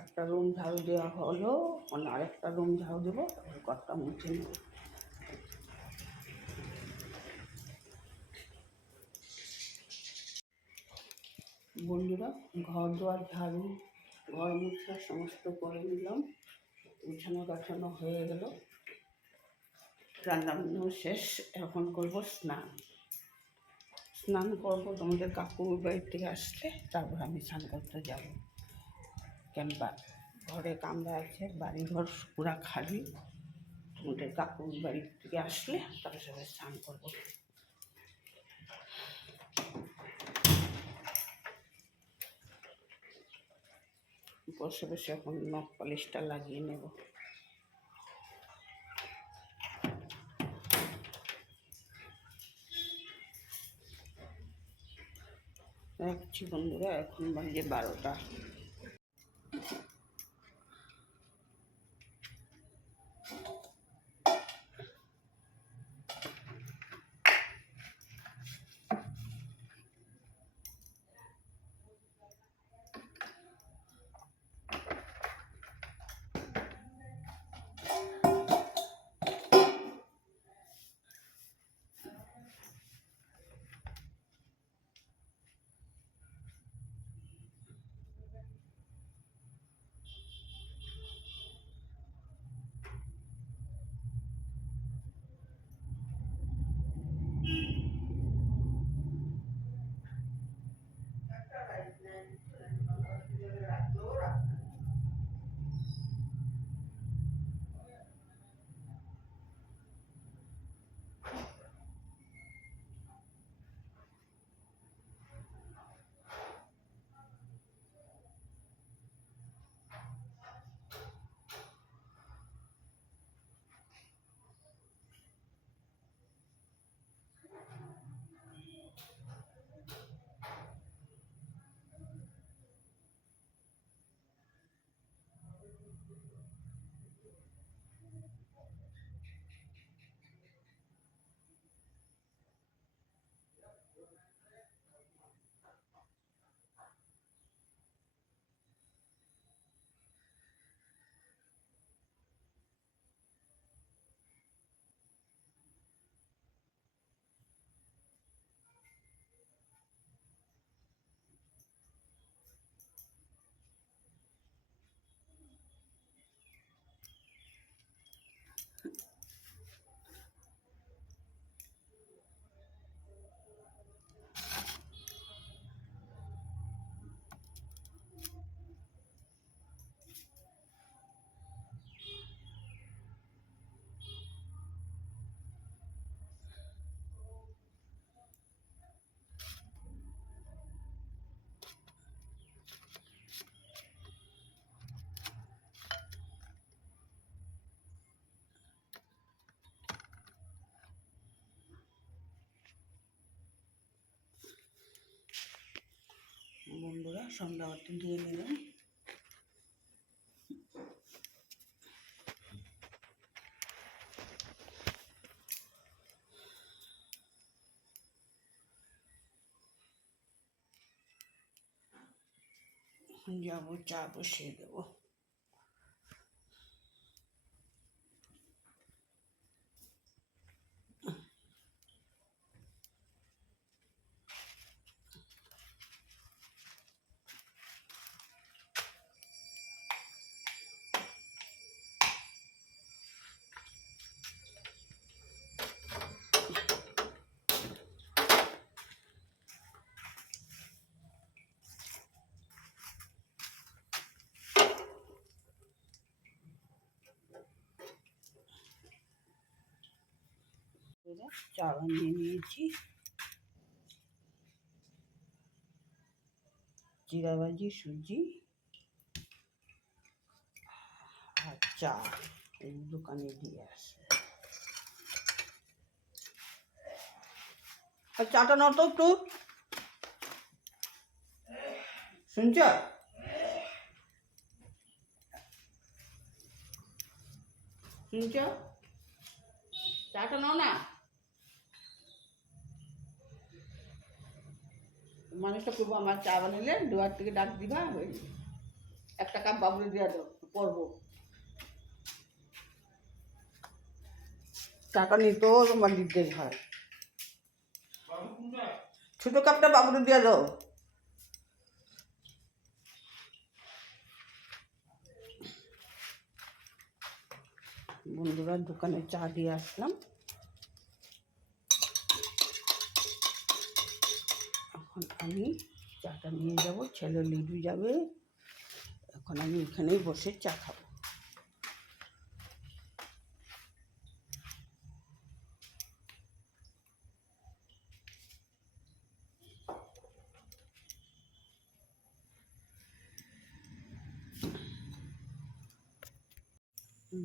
একটা রুম ঝাড়ু দেওয়া হলো, আরেকটা রুম ঝাড়ু দেবো, তারপরে ঘরটা মুছে নেব। বন্ধুরা ঘর দুয়ার ঝাড়ু, ঘর মুছা সমস্ত করে নিলাম, উঠানো গাছানো হয়ে গেল, রান্নাবান্নাও শেষ। এখন করবো স্নান করবো। তোমাদের কাকুর বাড়ির থেকে আসলে তারপর আমি স্নান করতে যাবো। কেন ঘরে কামরা আছে, বাড়িঘর পুরা খালি। তোমাদের কাকুর বাড়ির থেকে আসলে তার সবাই স্নান করবো। বসে বসে এখন নখ পালিশটা লাগিয়ে নেব। রাখছি বন্ধুরা, এখন বাজে 12টা। সন্ধ্যাবাতি দিয়ে নিলাম। যাবো চা বসিয়ে দেবো। চা বানিয়ে নিয়েছি, জিরা ভাজি, সুজি আর চা এই দোকানে দিয়ে আসে। আর চাটা নাও তো একটু, শুনছ? শুনছ? চাটা নাও না। মানুষটা করবো আমার চা বানালে দুয়ার থেকে ডাক দিবা, ওই একটা কাপ বাবুরে দিয়ে দাও, পড়বো। টাকা নিতেও তোমার দিতে হয়। ছোটো কাপটা বাবুরে দিয়ে দাও। বন্ধুরা দোকানে চা দিয়ে আসলাম, এখন আমি চাটা নিয়ে যাব, ছেলে লিডু যাবে, এখন আমি এখানেই বসে চা খাবো।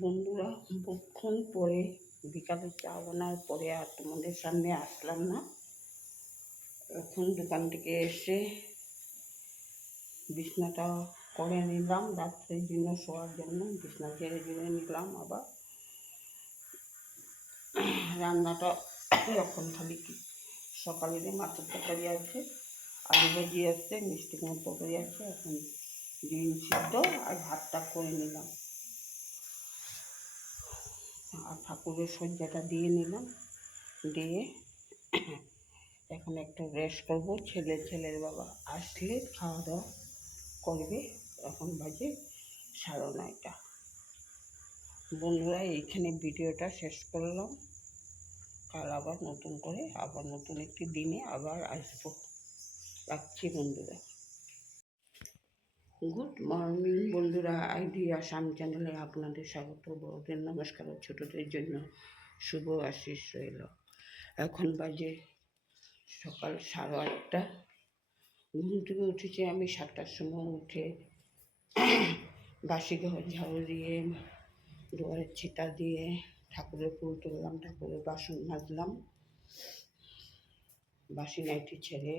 বন্ধুরা বহুক্ষণ পরে বিকালে চা বানার পরে আর তোমাদের সামনে আসলাম না। এখন দোকান থেকে এসে বিছনাটা করে নিলাম, রাত্রের জন্য শোয়ার জন্য বিছনা ঝেড়ে ঝেড়ে নিলাম। আবার রান্নাটা এখন খালি সকালের মাছের তরকারি আছে, আলু ভাজি আছে, মিষ্টি কুমড়োর তরকারি আছে, এখন ডিম সিদ্ধ আর ভাতটা করে নিলাম। আর ঠাকুরের সজ্জাটা দিয়ে নিলাম, দিয়ে এখন একটু রেস্ট করবো। ছেলের বাবা আসলে খাওয়া দাওয়া করবে। এখন বাজে 9:30। বন্ধুরা এইখানে ভিডিওটা শেষ করলাম, কাল আবার নতুন করে আবার নতুন একটি দিনে আবার আসবো। রাখছি বন্ধুরা। গুড মর্নিং বন্ধুরা, আইডি আসাম চ্যানেলে আপনাদের স্বাগত। বড়দের নমস্কার, ছোটদের জন্য শুভ আশিস রইল। এখন বাজে সকাল 8:30। ঘুম থেকে উঠেছি আমি 7টার সময়। উঠে বাসি ঘর ঝাড়ু দিয়ে, দুয়ারের ছিটা দিয়ে, ঠাকুরের ফুল তুললাম, ঠাকুরের বাসন মাজলাম, বাসি নাইটি ছেড়ে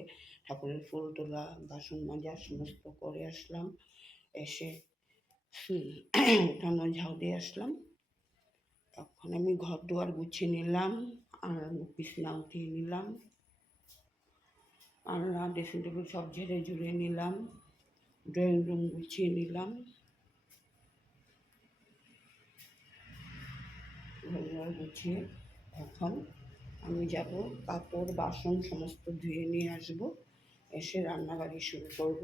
ঠাকুরের ফুল তোলা, বাসন মাজা সমস্ত করে আসলাম। এসে উঠানো ঝাউ দিয়ে আসলাম। এখন আমি ঘর দুয়ার গুছিয়ে নিলাম, আর বিছনা উঠিয়ে নিলাম, আলনা ড্রেসিং টেবিল সব ঝেড়ে ঝুড়ে নিলাম, ড্রয়িং রুম গুছিয়ে নিলাম। ঘর গুছিয়ে এখন আমি যাব কাপড় বাসন সমস্ত ধুয়ে নিয়ে আসবো, এসে রান্নাবাড়ি শুরু করব।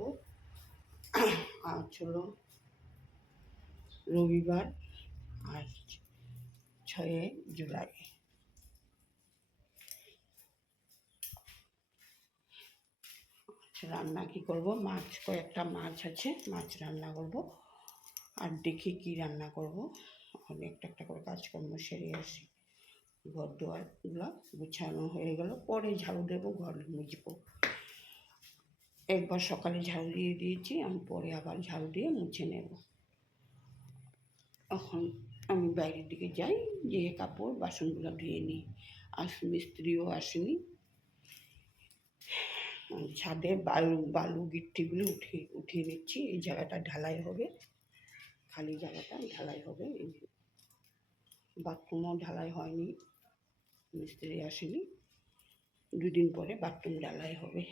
আজ হলো রবিবার, আজ 6 জুলাই। রান্না কি করব, মাছ, কয়েকটা মাছ আছে, মাছ রান্না করব। আর দেখি কি রান্না করব। এখন একটা করে কাজকর্ম সেরে আসি। ঘর দুয়ারগুলো গুছানো হয়ে গেল, পরে ঝাড়ু দেবো, ঘর মুছবো। একবার সকালে ঝাড়ু দিয়ে দিয়েছি, আমি পরে আবার ঝাড়ু দিয়ে মুছে নেব। এখন আমি বাইরের দিকে যাই, গিয়ে কাপড় বাসনগুলো ধুয়ে নিই। আজ মিস্ত্রিও আসেনি, ছাদে বালু গিট্টিগুলো উঠিয়ে নিচ্ছি। এই জায়গাটা ঢালাই হবে, খালি জায়গাটা ঢালাই হবে। এই বাথরুমও ঢালাই হয়নি, মিস্ত্রি আসেনি, 2 দিন পরে বাথরুম ঢালাই হবে।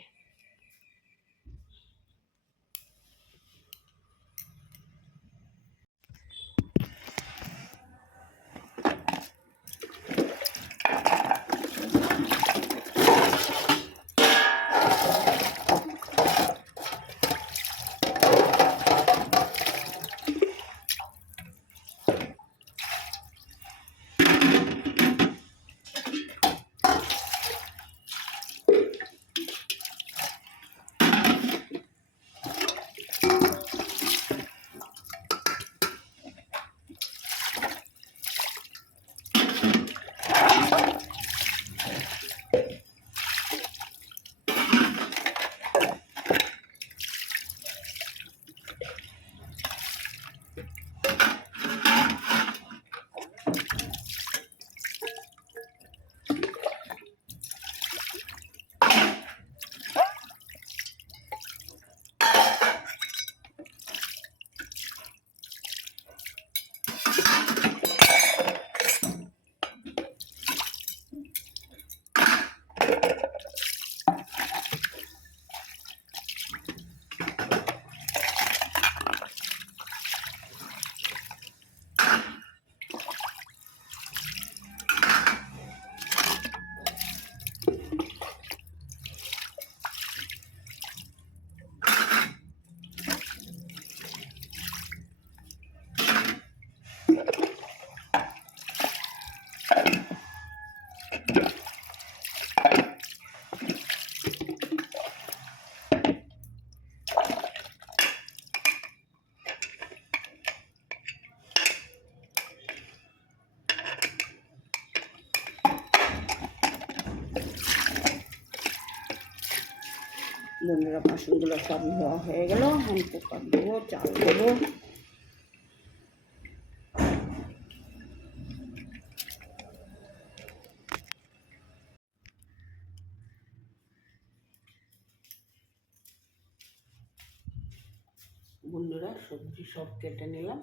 বন্ধুরা, বাসনগুলো সব ধোয়া হয়ে গেল। আমি কুকার দেবো, চাল দেবো। বন্ধুরা, সবজি সব কেটে নিলাম,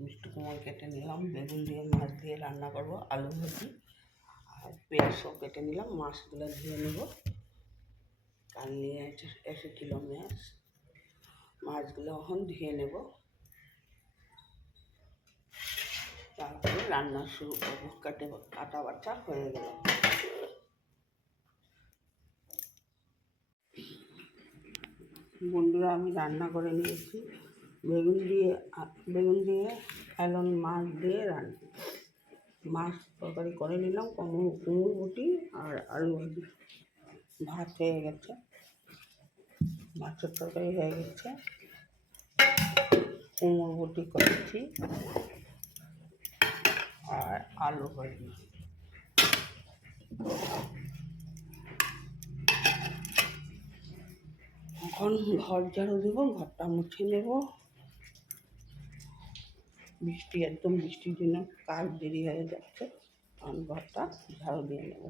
মিষ্টি কুমড়ো কেটে নিলাম, বেগুন দিয়ে মাছ দিয়ে রান্না করব, আলু ভাজি আর পেঁয়াজ সব কেটে নিলাম। মাছগুলো ধুয়ে নেব, কাল নিয়ে এসেছিল মাছগুলো এখন ধুয়ে নেব, তারপরে রান্না শুরু করবো। কাটা বাটা হয়ে গেল। বন্ধুরা, আমি রান্না করে নিয়েছি বেগুন দিয়ে ফেলন মাছ দিয়ে মাছ তরকারি করে নিলাম, কুমড়ো বটি আর আলু ভাজি। ভাত হয়ে গেছে, মাছের তরকারি হয়ে গেছে, কুমড়ো বটি করেছি আর আলু ভাজি। এখন ঘর ঝাড়ু দেবো, ঘরটা মুছে নেব। বৃষ্টির জন্য কাজ দেরি হয়ে যাচ্ছে, আমি ঘরটা ঝাড়ু দিয়ে নেব।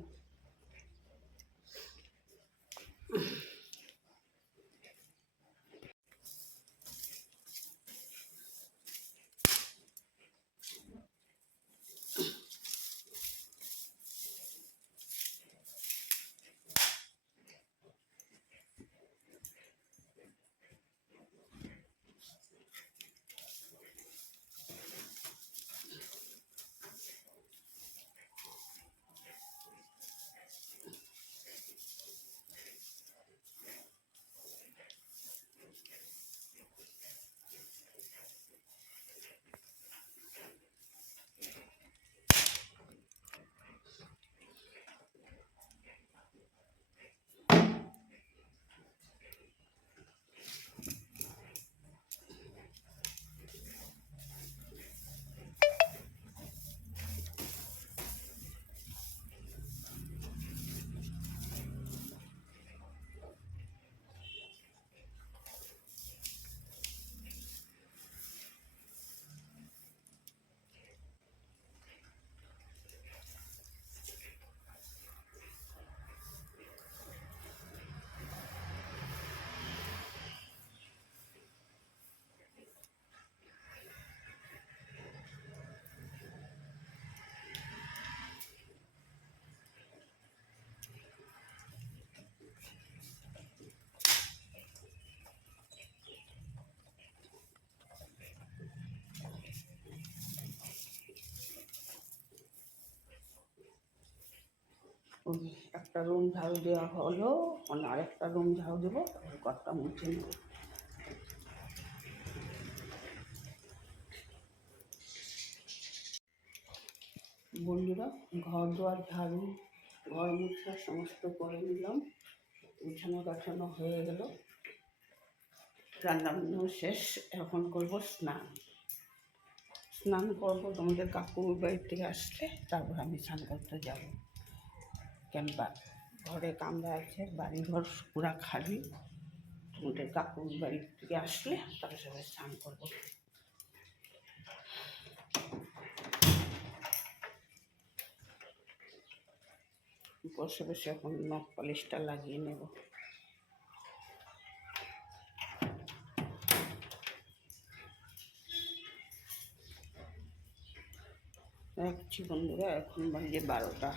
ওই একটা রুম ঝাড়ু দেওয়া হলো, মানে আরেকটা রুম ঝাড়ু দেবো, তারপরে ঘরটা মুছে নেব। বন্ধুরা, ঘর দুয়ার ঝাড়ু, ঘর মুছা সমস্ত করে নিলাম, গুছানো গাছানো হয়ে গেল, রান্নাবান্না শেষ। এখন করব স্নান। স্নান করবো, তোমাদের কাকুর বাড়ি থেকে আসলে তারপর আমি স্নান করতে যাব। কেন ঘরে কামরা আছে, বাড়িঘর পুরা খালি, তোমাদের কাকুর বাড়ি থেকে আসলে তারপর সবাই স্নান করবো। বসে বসে এখন নখ পালিশটা লাগিয়ে নেব। রাখছি বন্ধুরা, এখন বাজে 12টা।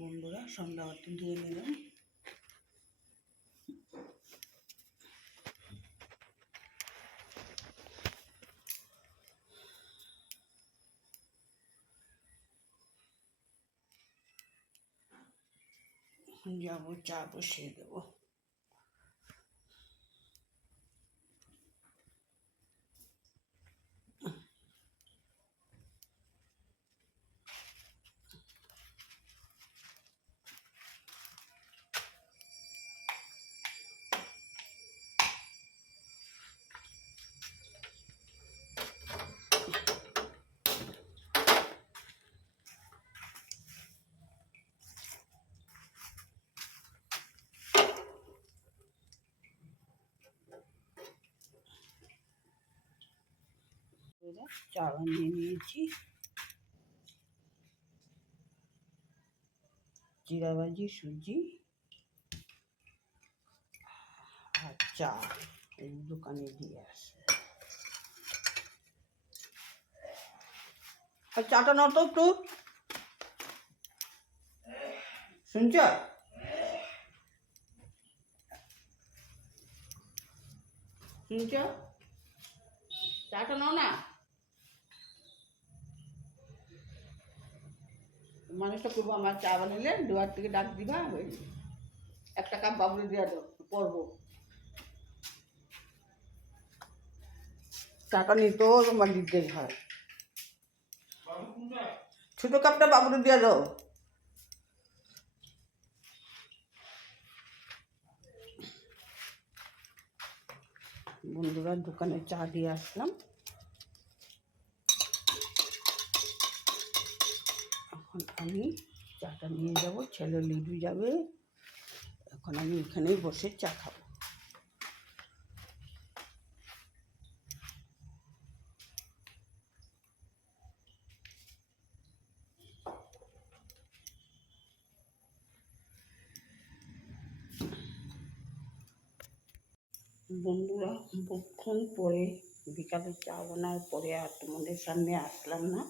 বন্ধুরা, সন্ধ্যাবাতি দিয়ে নিলাম। যাবো চা বসিয়ে দেবো। চা বানিয়ে নিয়েছি, জিরা ভাজি, সুজি আর চা এই দোকানে দিয়ে আসে। আর চাটা নাও তো একটু, শুনছ? শুনছ? চাটা নাও না, মানুষটা করবো। আমার চা বানালে দুয়ার থেকে ডাক দিবা। একটা কাপ বাবুরে দিয়ে দাও, পরবো। টাকা নিতেও তোমার দিতেই হয়। ছোট কাপটা বাবুরে দিয়ে দাও। বন্ধুরা দোকানে চা দিয়ে আসলাম, এখন আমি চাটা নিয়ে যাব, ছেলে লিডু যাবে, এখন আমি এখানেই বসে চা খাবো। বন্ধুরা বহুক্ষণ পরে বিকালে চা বানার পরে আর তোমাদের সামনে আসলাম না।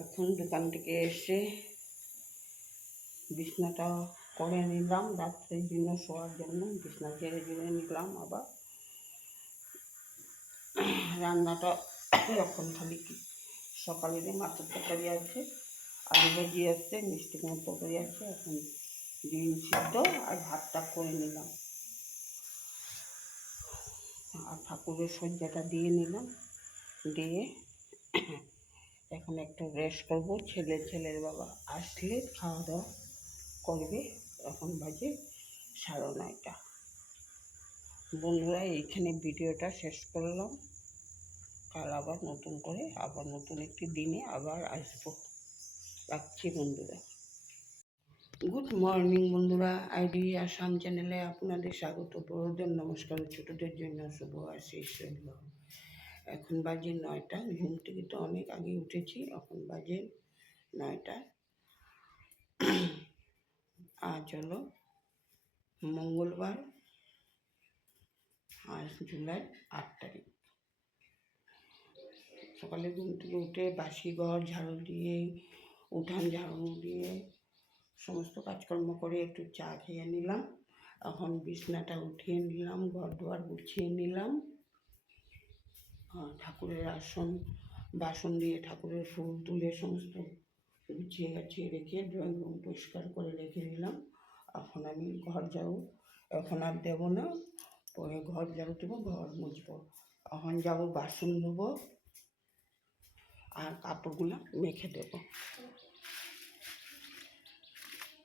এখন দোকান থেকে এসে বিছনাটা করে নিলাম, রাত্রের জন্য শোয়ার জন্য বিছনা ছেড়ে জুড়ে নিলাম। আবার রান্নাটা এখন খালি সকালের মাছের তরকারি আছে, আলু ভাজি আছে, মিষ্টি কুমড়োর তরকারি আছে, এখন ডিম সিদ্ধ আর ভাতটা করে নিলাম। আর ঠাকুরের সজ্জাটা দিয়ে নিলাম, দিয়ে এখন একটু রেস্ট করবো। ছেলের বাবা আসলে খাওয়া দাওয়া করবে। এখন বাজে 9:30। বন্ধুরা এইখানে ভিডিওটা শেষ করলাম, কাল আবার নতুন করে আবার নতুন একটি দিনে আবার আসবো। রাখছি বন্ধুরা। গুড মর্নিং বন্ধুরা, আইডি আসাম চ্যানেলে আপনাদের স্বাগত। বড়দের নমস্কার, ছোটদের জন্য শুভ আশীষ রইল। এখন বাজে 9টা, ঘুম থেকে তো অনেক আগে উঠেছি, এখন বাজে 9টা। আজ হলো মঙ্গলবার, আজ জুলাই 8 তারিখ। সকালে ঘুম থেকে উঠে বাসি ঘর ঝাড়ু দিয়ে, উঠান ঝাড়ু দিয়ে সমস্ত কাজকর্ম করে একটু চা খেয়ে নিলাম। এখন বিছনাটা উঠিয়ে নিলাম, ঘর দুয়ার গুছিয়ে নিলাম, ঠাকুরের আসন বাসন দিয়ে ঠাকুরের ফুল তুলে সমস্ত গুছিয়ে গাছিয়ে রেখে ড্রয়িং রুম পরিষ্কার করে রেখে দিলাম। এখন আমি ঘর ঝাড়ু এখন আর দেবো না, পরে ঘর ঝাড়ু দেবো, ঘর মুছবো। এখন যাবো বাসন ধোবো আর কাপড়গুলো মেখে দেবো,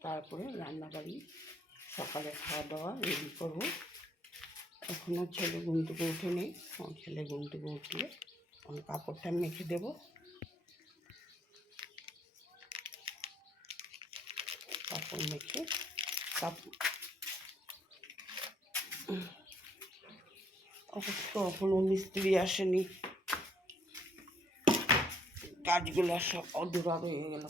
তারপরে রান্নাবাড়ি সকালে খাওয়া দাওয়া রেডি করবো। এখনও ছেলে ঘুম থেকে উঠে নেই, ছেলে ঘুম থেকে উঠলে আমি কাপড়টা মেখে দেবো। কাপড় মেখে অবশ্য এখনও মিস্ত্রি আসেনি, কাজগুলো সব অধুরা রয়ে গেল।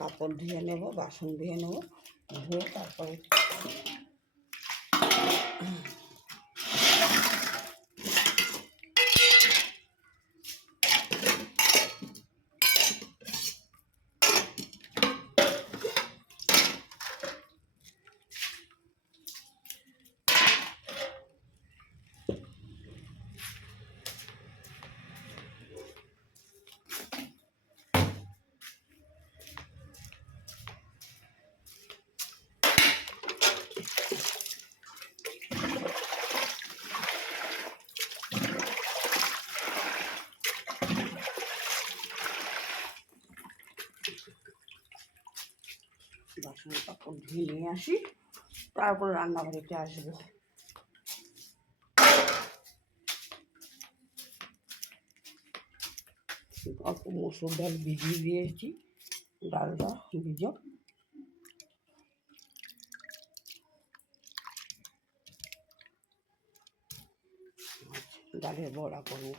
কাপড় ধুয়ে নেব, বাসন ধুয়ে নেব, ধুয়ে তারপরে বাসন কাপড় ধুয়ে নিয়ে আসি, তারপর রান্নাবাড়িতে আসবো। অল্প মসুর ডাল ভিজিয়ে দিয়েছি, ডালটা ভিজে ডালের বড়া করবো।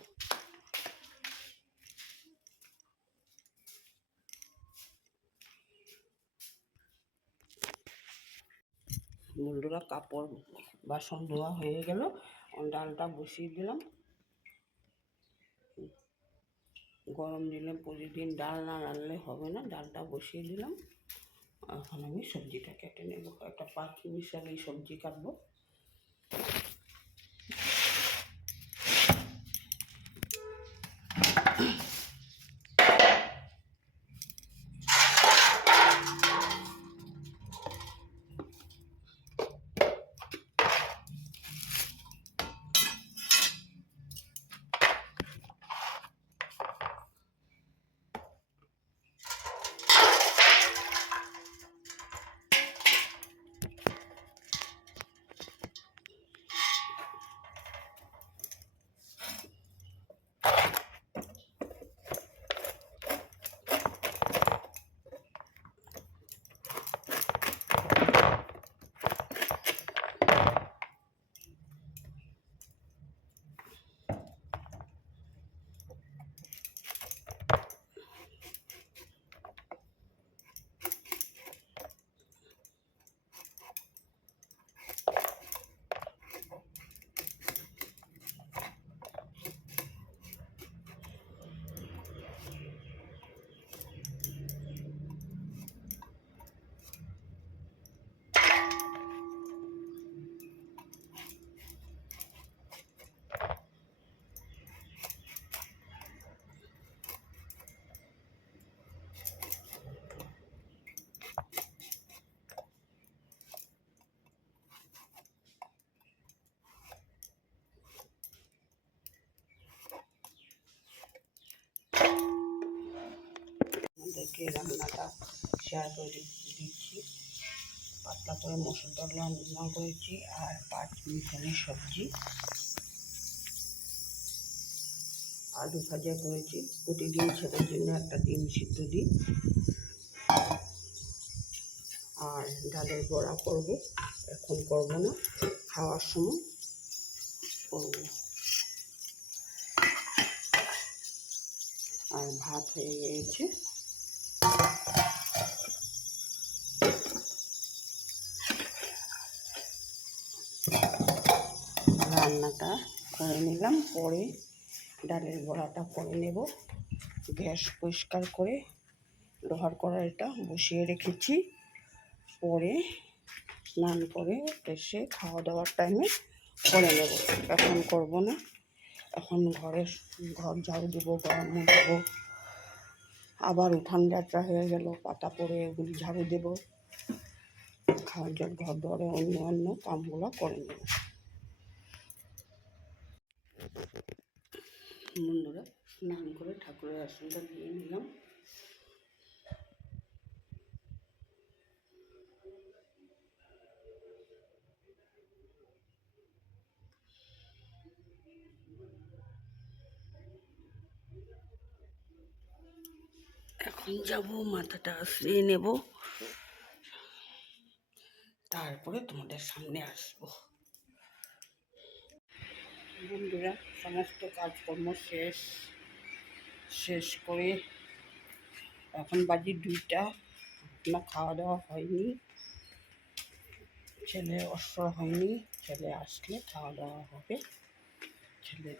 বন্ধুরা, কাপড় বাসন ধোয়া হয়ে গেল, ডালটা বসিয়ে দিলাম। গরম দিলে প্রতিদিন ডাল না রান্নলে হবে না, ডালটা বসিয়ে দিলাম। এখন আমি সবজিটা কেটে নেব, একটা পাঁচ মিশালি সবজি কাটবো। আমাদেরকে রান্নাটা শেয়ার করে দিচ্ছি। পাতলা করে মসুর ডাল রান্না করেছি আর পাঁচ মিশালি সবজি, আলু ভাজা করেছি। প্রতিদিন ছেলের জন্য একটা ডিম সিদ্ধ দিই, আর ডালের বড়া করব। এখন করব না, খাওয়ার সময় করব। আর ভাত হয়ে গিয়েছে। রান্নাটা করে নিলাম, পরে ডালের বড়াটা করে নেব। গ্যাস পরিষ্কার করে লোহার কড়াইটা বসিয়ে রেখেছি। পরে স্নান করে এসে খাওয়া দাওয়ার টাইমে করে নেব, এখন করব না। এখন ঘর ঝাড়ু দেবো, ঘর মুছবো, আবার উঠান যাত্রা হয়ে গেল, পাতা পড়ে এগুলি ঝাড়ু দেবো, খাওয়ার জল ঘর দরে অন্য কামগুলো করে নেব। বন্ধুরা, স্নান করে ঠাকুরের আসনটা দিয়ে নিলাম। এখন যাব, মাথাটা আশ্রিয়ে নেব, তারপরে তোমাদের সামনে আসবো। বন্ধুরা, সমস্ত কাজকর্ম শেষ করে এখন বাজি 2টা, এখনো খাওয়া দাওয়া হয়নি, ছেলে অস্ত্র হয়নি। ছেলে আসলে খাওয়া দাওয়া হবে। ছেলে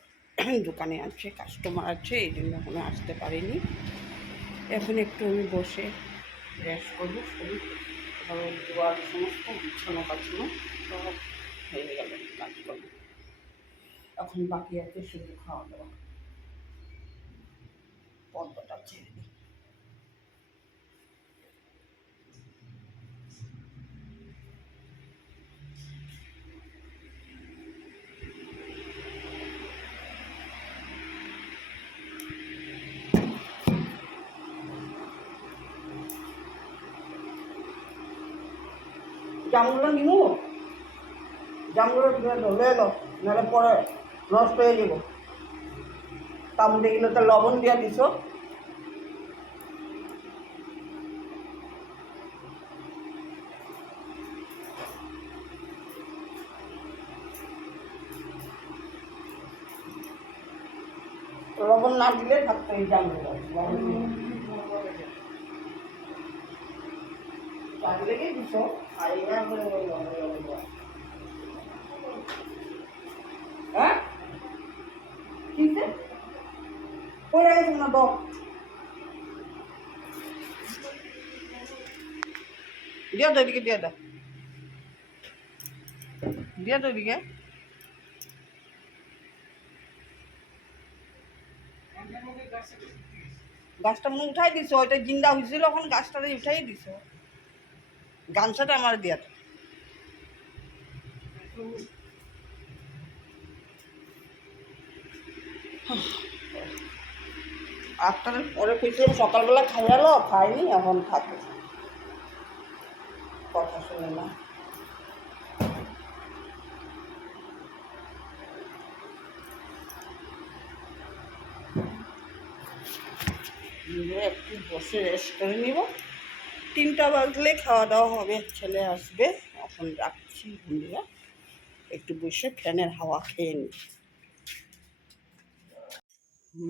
দোকানে আছে, কাস্টমার আছে, এই জন্য এখনো আসতে পারিনি। এখন একটু আমি বসে রেস্ট করবো। ঘরের দুয়ার সমস্ত বিছানো কাছানো সব হয়ে গেল কাজকর্ম। এখন বাকি আছে শুধু খাওয়া দাওয়া। পর্দাটা ছেড়ে দিই। জামগুলো নিবো, জামগুলো ধরে এলো, নাহলে পরে নষ্ট হয়ে যাব। তার মধ্যে এগুলো তো লবণ দিয়ে দিছ। লবণ না দিলে ভাতটা এই জানবে লেগে দিছ আর এবার করে হ্যাঁ ঠিক আছে পড়ে গেছে না তো দিয়ে দাও এদিকে দিয়ে দাও এদিকে গাছটা মনে উঠাই দিছো ওইটা জিন্দা হয়েছিল এখন গাছটাতে উঠাই দিছো গামছাটা আমার দিয়া আটটার পরে কইছিলাম সকালবেলা খাইয়ালো খাইনি এখন খাবে কথা শুনে না একটু বসে রেস্ট করে নিব 3টা বাজলে খাওয়া দাওয়া হবে ছেলে আসবে এখন রাখছি বন্ধুরা একটু বসে ফ্যানের হাওয়া খেয়ে নিই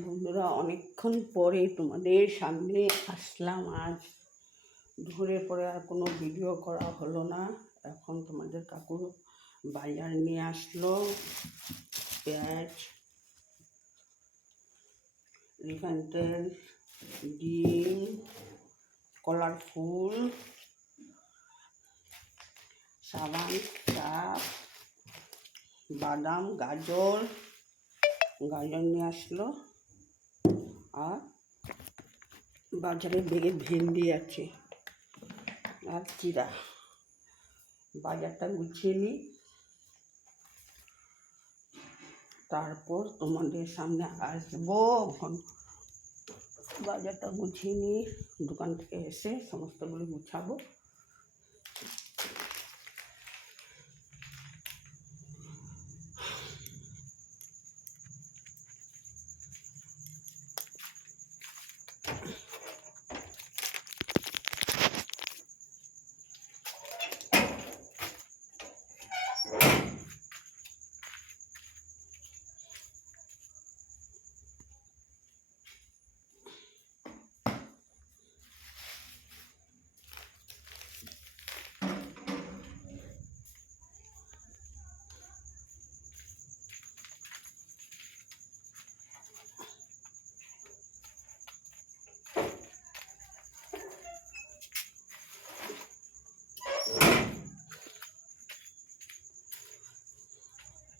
বন্ধুরা অনেকক্ষণ পরে তোমাদের সামনে আসলাম আজ দুপুরের পরে আর কোনো ভিডিও করা হলো না এখন তোমাদের কাকু বাজার নিয়ে আসলো পেঁয়াজ রিফাইন তেল ডিম কলার ফুল সাবান চাপ বাদাম গাজর নিয়ে আসলো আর বাজারে বেগে ভেন্ডি আছে আর জিরা বাজারটা গুছিয়ে নিই তারপর তোমাদের সামনে আসবো এখন বাজারটা গুছিয়ে নিই দোকান থেকে এসে সমস্তগুলো গুছাবো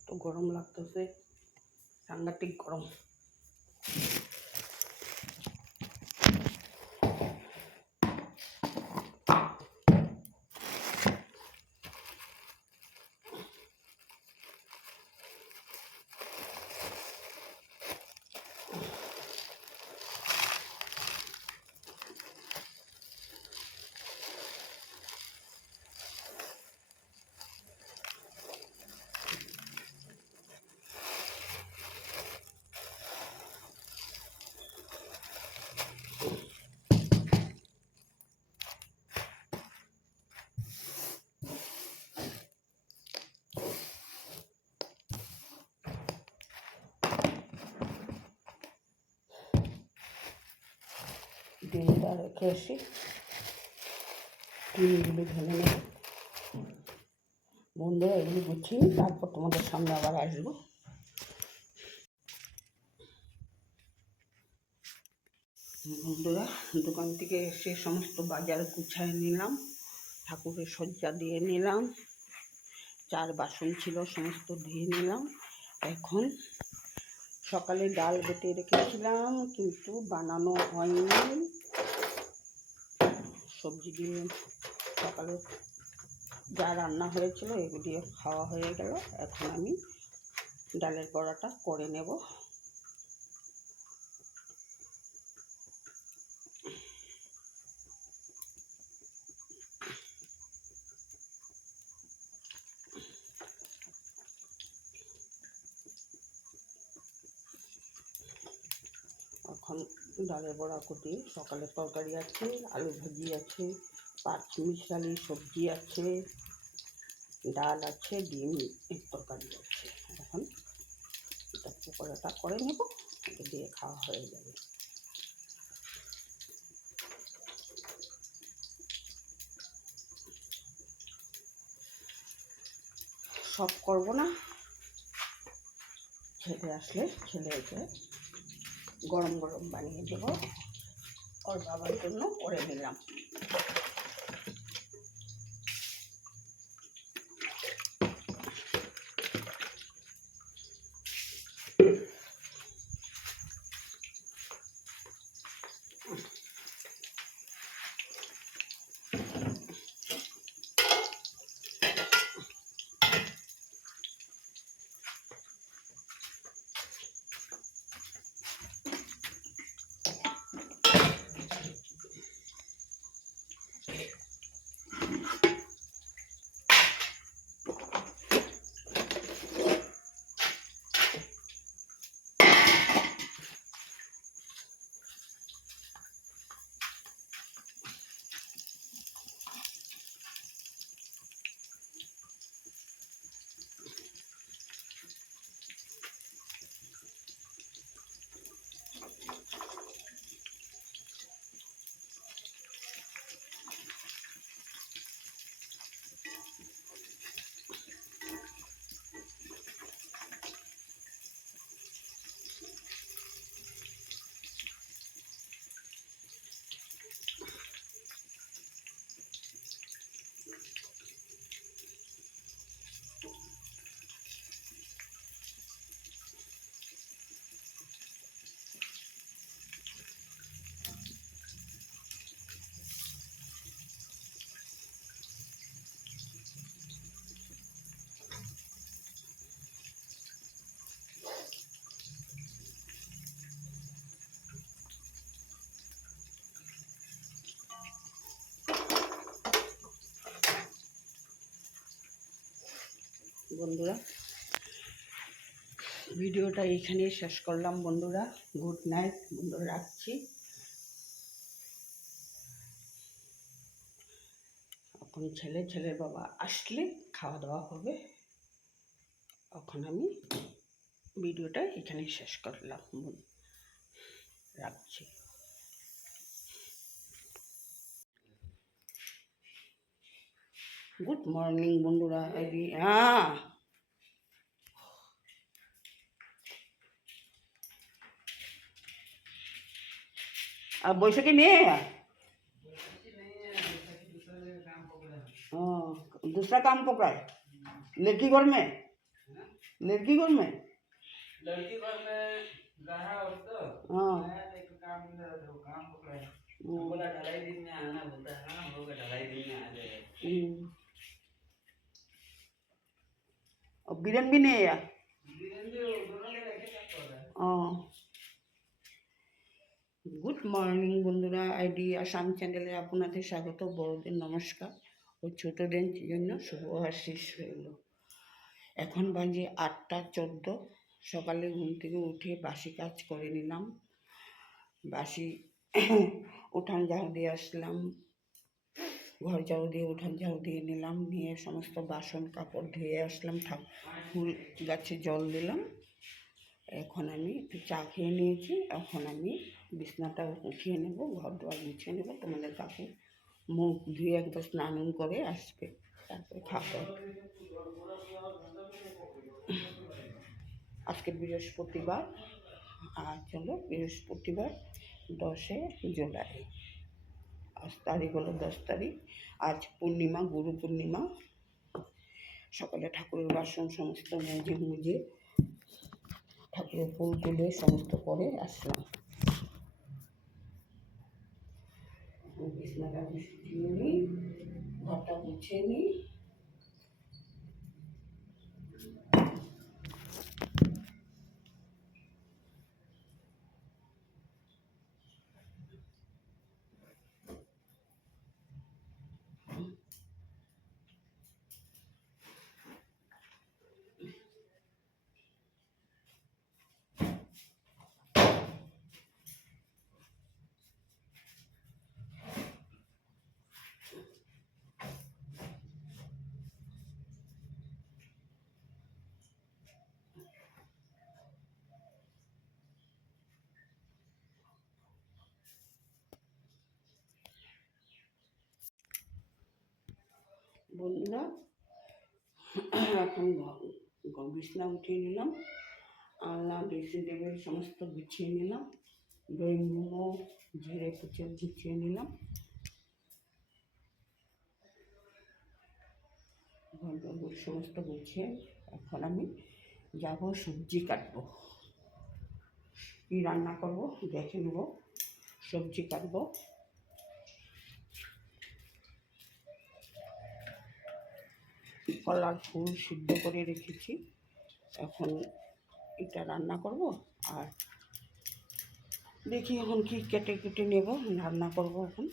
তো গরম লাগতেছে সাংঘাতিক গরম ডিমটা রেখে আসি ডিমগুলো ঢেলে নেব বন্ধুরা এগুলো গুছিয়ে তারপর তোমাদের সামনে আবার আসবো বন্ধুরা দোকান থেকে এসে সমস্ত বাজার গুছায় নিলাম ঠাকুরের সজ্জা দিয়ে নিলাম চার বাসন ছিল সমস্ত ধুয়ে নিলাম এখন সকালে ডাল বেটে রেখেছিলাম কিন্তু বানানো হয়নি সবজি দিয়ে সকালে যা রান্না হয়েছিল এগুলো দিয়ে খাওয়া হয়ে গেল এখন আমি ডালের বড়াটা করে নেব এখন ডালের বড়া কুটি সকালের তরকারি আছে আলু ভাজি আছে পাঁচমিশালি সবজি আছে ডাল আছে ডিম তরকারি আছে এখন এটা পকোড়াটা করে নেব এটা দিয়ে খাওয়া হয়ে যাবে। সব করব না, ছেলে আসলে ছেলেকে গরম গরম বানিয়ে দেবো, ওর বাবার জন্য করে দিলাম। বন্ধুরা, ভিডিওটা এইখানেই শেষ করলাম বন্ধুরা। গুড নাইট বন্ধুরা, রাখছি। এখন ছেলের বাবা আসলে খাওয়া দাওয়া হবে। এখন আমি ভিডিওটা এখানেই শেষ করলাম, রাখছি। গুড মর্নিং বন্ধুরা। হ্যাঁ, আর বৈশাখী নেই। दूसरा काम पकड़ा है। लड़की घर में, लड़की घर में, लड़की घर में रहा और तो हाँ एक काम मिला तो काम पकड़ा है। बोला ढलाई दिन में आना, बोलता है हाँ होगा ढलाई दिन में आ जाएगा। और बीरन भी नहीं है, बीरन भी दोनों जगह एक साथ कर रहा है। গুড মর্নিং বন্ধুরা, আইডি আসাম চ্যানেলে আপনাদের স্বাগত। বড়দের নমস্কার ও ছোটদের জন্য শুভ আশিস রইল। এখন বাজে 8টা 14। সকালে ঘুম থেকে উঠে বাসি কাজ করে নিলাম। বাসি উঠান ঝাড়ু দিয়ে আসলাম, ঘর ঝাড়ু দিয়ে উঠান ঝাড়ু দিয়ে নিলাম, নিয়ে সমস্ত বাসন কাপড় ধুয়ে আসলাম, ফুল গাছে জল দিলাম। এখন আমি একটু চা খেয়ে নিয়েছি। এখন আমি বিছনাটা উঠিয়ে নেব, ঘর দুয়ার গুছিয়ে নেব। তোমাদের কাকু মুখ ধুয়ে একবার স্নান করে আসবে, তারপরে খাবো। আজকে বৃহস্পতিবার, আর চলো বৃহস্পতিবার 10শে জুলাই। আজ তারিখ হলো 10 তারিখ। আজ পূর্ণিমা, গুরু পূর্ণিমা। সকালে ঠাকুরের বাসন সমস্ত মুজে ঠাকুরের ফুল তুলে সমস্ত করে আসলাম। বিছনাটা গুছিয়ে নিই, ঘরটা গুছিয়ে নিই। বন্ধুরা, এখন বিছনা উঠিয়ে নিলাম, আলনা ড্রেসিং টেবিল সমস্ত গুছিয়ে নিলাম, ড্রয়িং রুমও ঝেড়ে পুছে গুছিয়ে নিলাম। ঘর সমস্ত গুছিয়ে এখন আমি যাব সবজি কাটবো। কী রান্না করব দেখে নেব। সবজি কাটবো, কলার ফুল সিদ্ধ করে রেখেছি, এখন এটা রান্না করব। আর দেখি এখন কি কেটে কেটে নেব, রান্না করব এখন।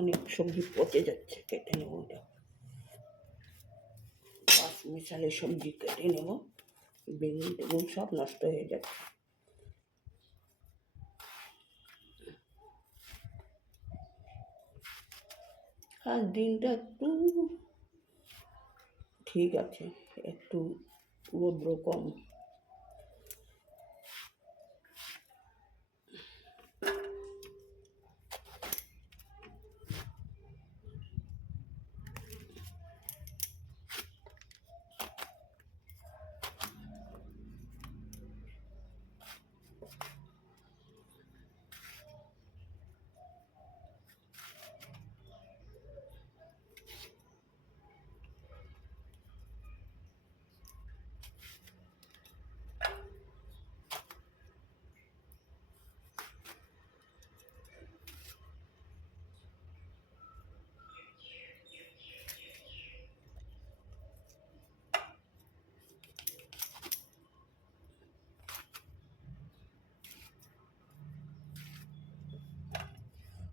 অনেক সবজি পচে যাচ্ছে, কেটে নেব। ওটা পাঁচ মিশালে সবজি কেটে নেব, বেগুন টেগুন সব নষ্ট হয়ে যাচ্ছে। আর দিনটা একটু ঠিক আছে, একটু রৌদ্র কম।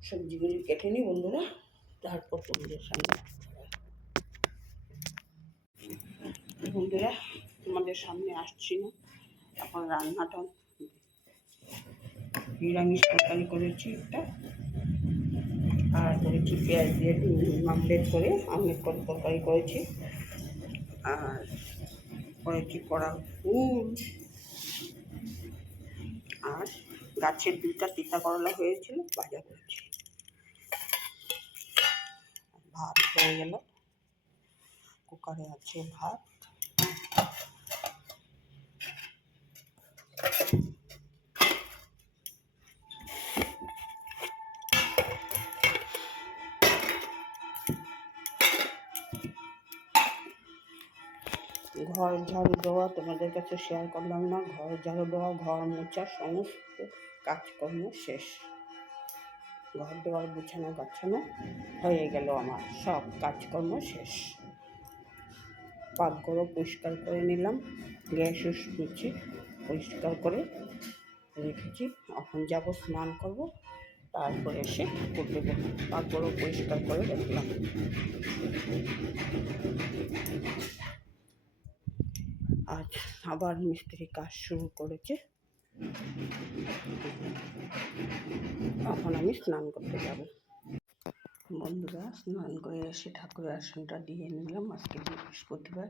সবজিগুলি কেটে নিই বন্ধুরা, তারপর তোমাদের সামনে। বন্ধুরা, তোমাদের সামনে আসছি না, এখন রান্নাটা নিরামিষ তরকারি করেছি একটা, আর করেছি পেঁয়াজ দিয়ে আমলেট করে তরকারি করেছি, আর করেছি কড়া ফুল, আর গাছের দুটা তিতা করলা হয়েছিল ভাজা করেছি। ভাত হয়ে গেল, কুকারে আছে ভাত। ঘর ঝাড়ু দেওয়া তোমাদের কাছে শেয়ার করলাম না, ঘর ঝাড়ু দেওয়া, ঘর মোছা, সমস্ত কাজকর্ম শেষ। ঘর দেওয়ার গুছানো গাছানো হয়ে গেল, আমার সব কাজকর্ম শেষ। পাকঘরও পরিষ্কার করে নিলাম, গ্যাস মুছে পরিষ্কার করে রেখেছি। এখন যাব স্নান করব, তারপরে এসে ঠাকুর দেবো। পাকঘরও পরিষ্কার করে রাখলাম। আজ আবার মিস্ত্রি কাজ শুরু করেছে, এখন আমি স্নান করতে যাব। বন্ধুরা, স্নান করে এসে ঠাকুরের আসনটা দিয়ে নিলাম। আজকে বৃহস্পতিবার,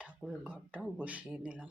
ঠাকুরের ঘরটাও বসিয়ে দিলাম।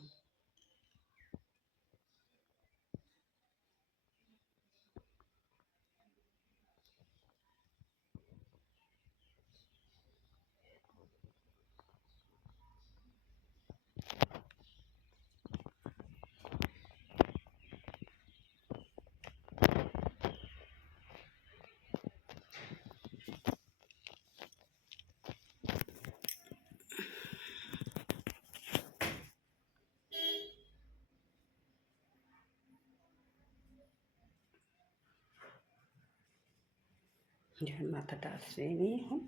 মাথাটা আশ্রয় নিই এখন।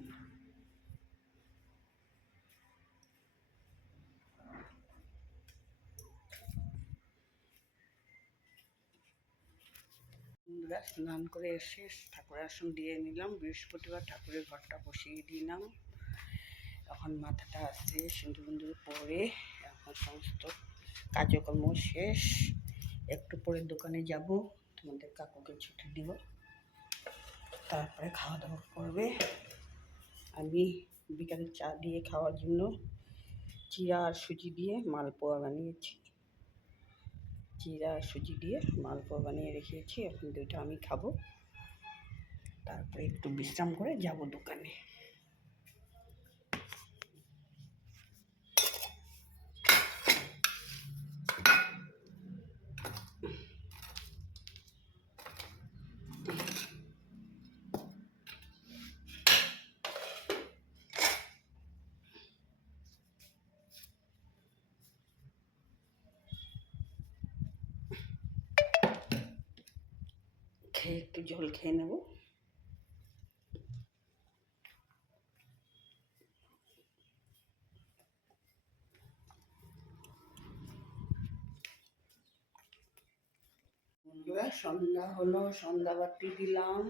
বন্ধুরা, স্নান করে এসে ঠাকুরের আসন দিয়ে নিলাম, বৃহস্পতিবার ঠাকুরের ঘরটা বসিয়ে দিলাম। এখন মাথাটা আসছে সিঁদুর পরে এখন সমস্ত কার্যক্রম শেষ। একটু পরে দোকানে যাব, তোমাদের কাকুকে ছুটি দিব, তারপরে খাওয়া দাওয়া করবে। আমি বিকালে চা দিয়ে খাওয়ার জন্য চিড়া আর সুজি দিয়ে মালপোয়া বানিয়েছি। চিড়া আর সুজি দিয়ে মালপোয়া বানিয়ে রেখেছি, এখন দুইটা আমি খাবো, তারপরে একটু বিশ্রাম করে যাব দোকানে। খেয়ে একটু জল খেয়ে নেব। বন্ধুরা, সন্ধ্যা হলো, সন্ধ্যাবাতি দিলাম।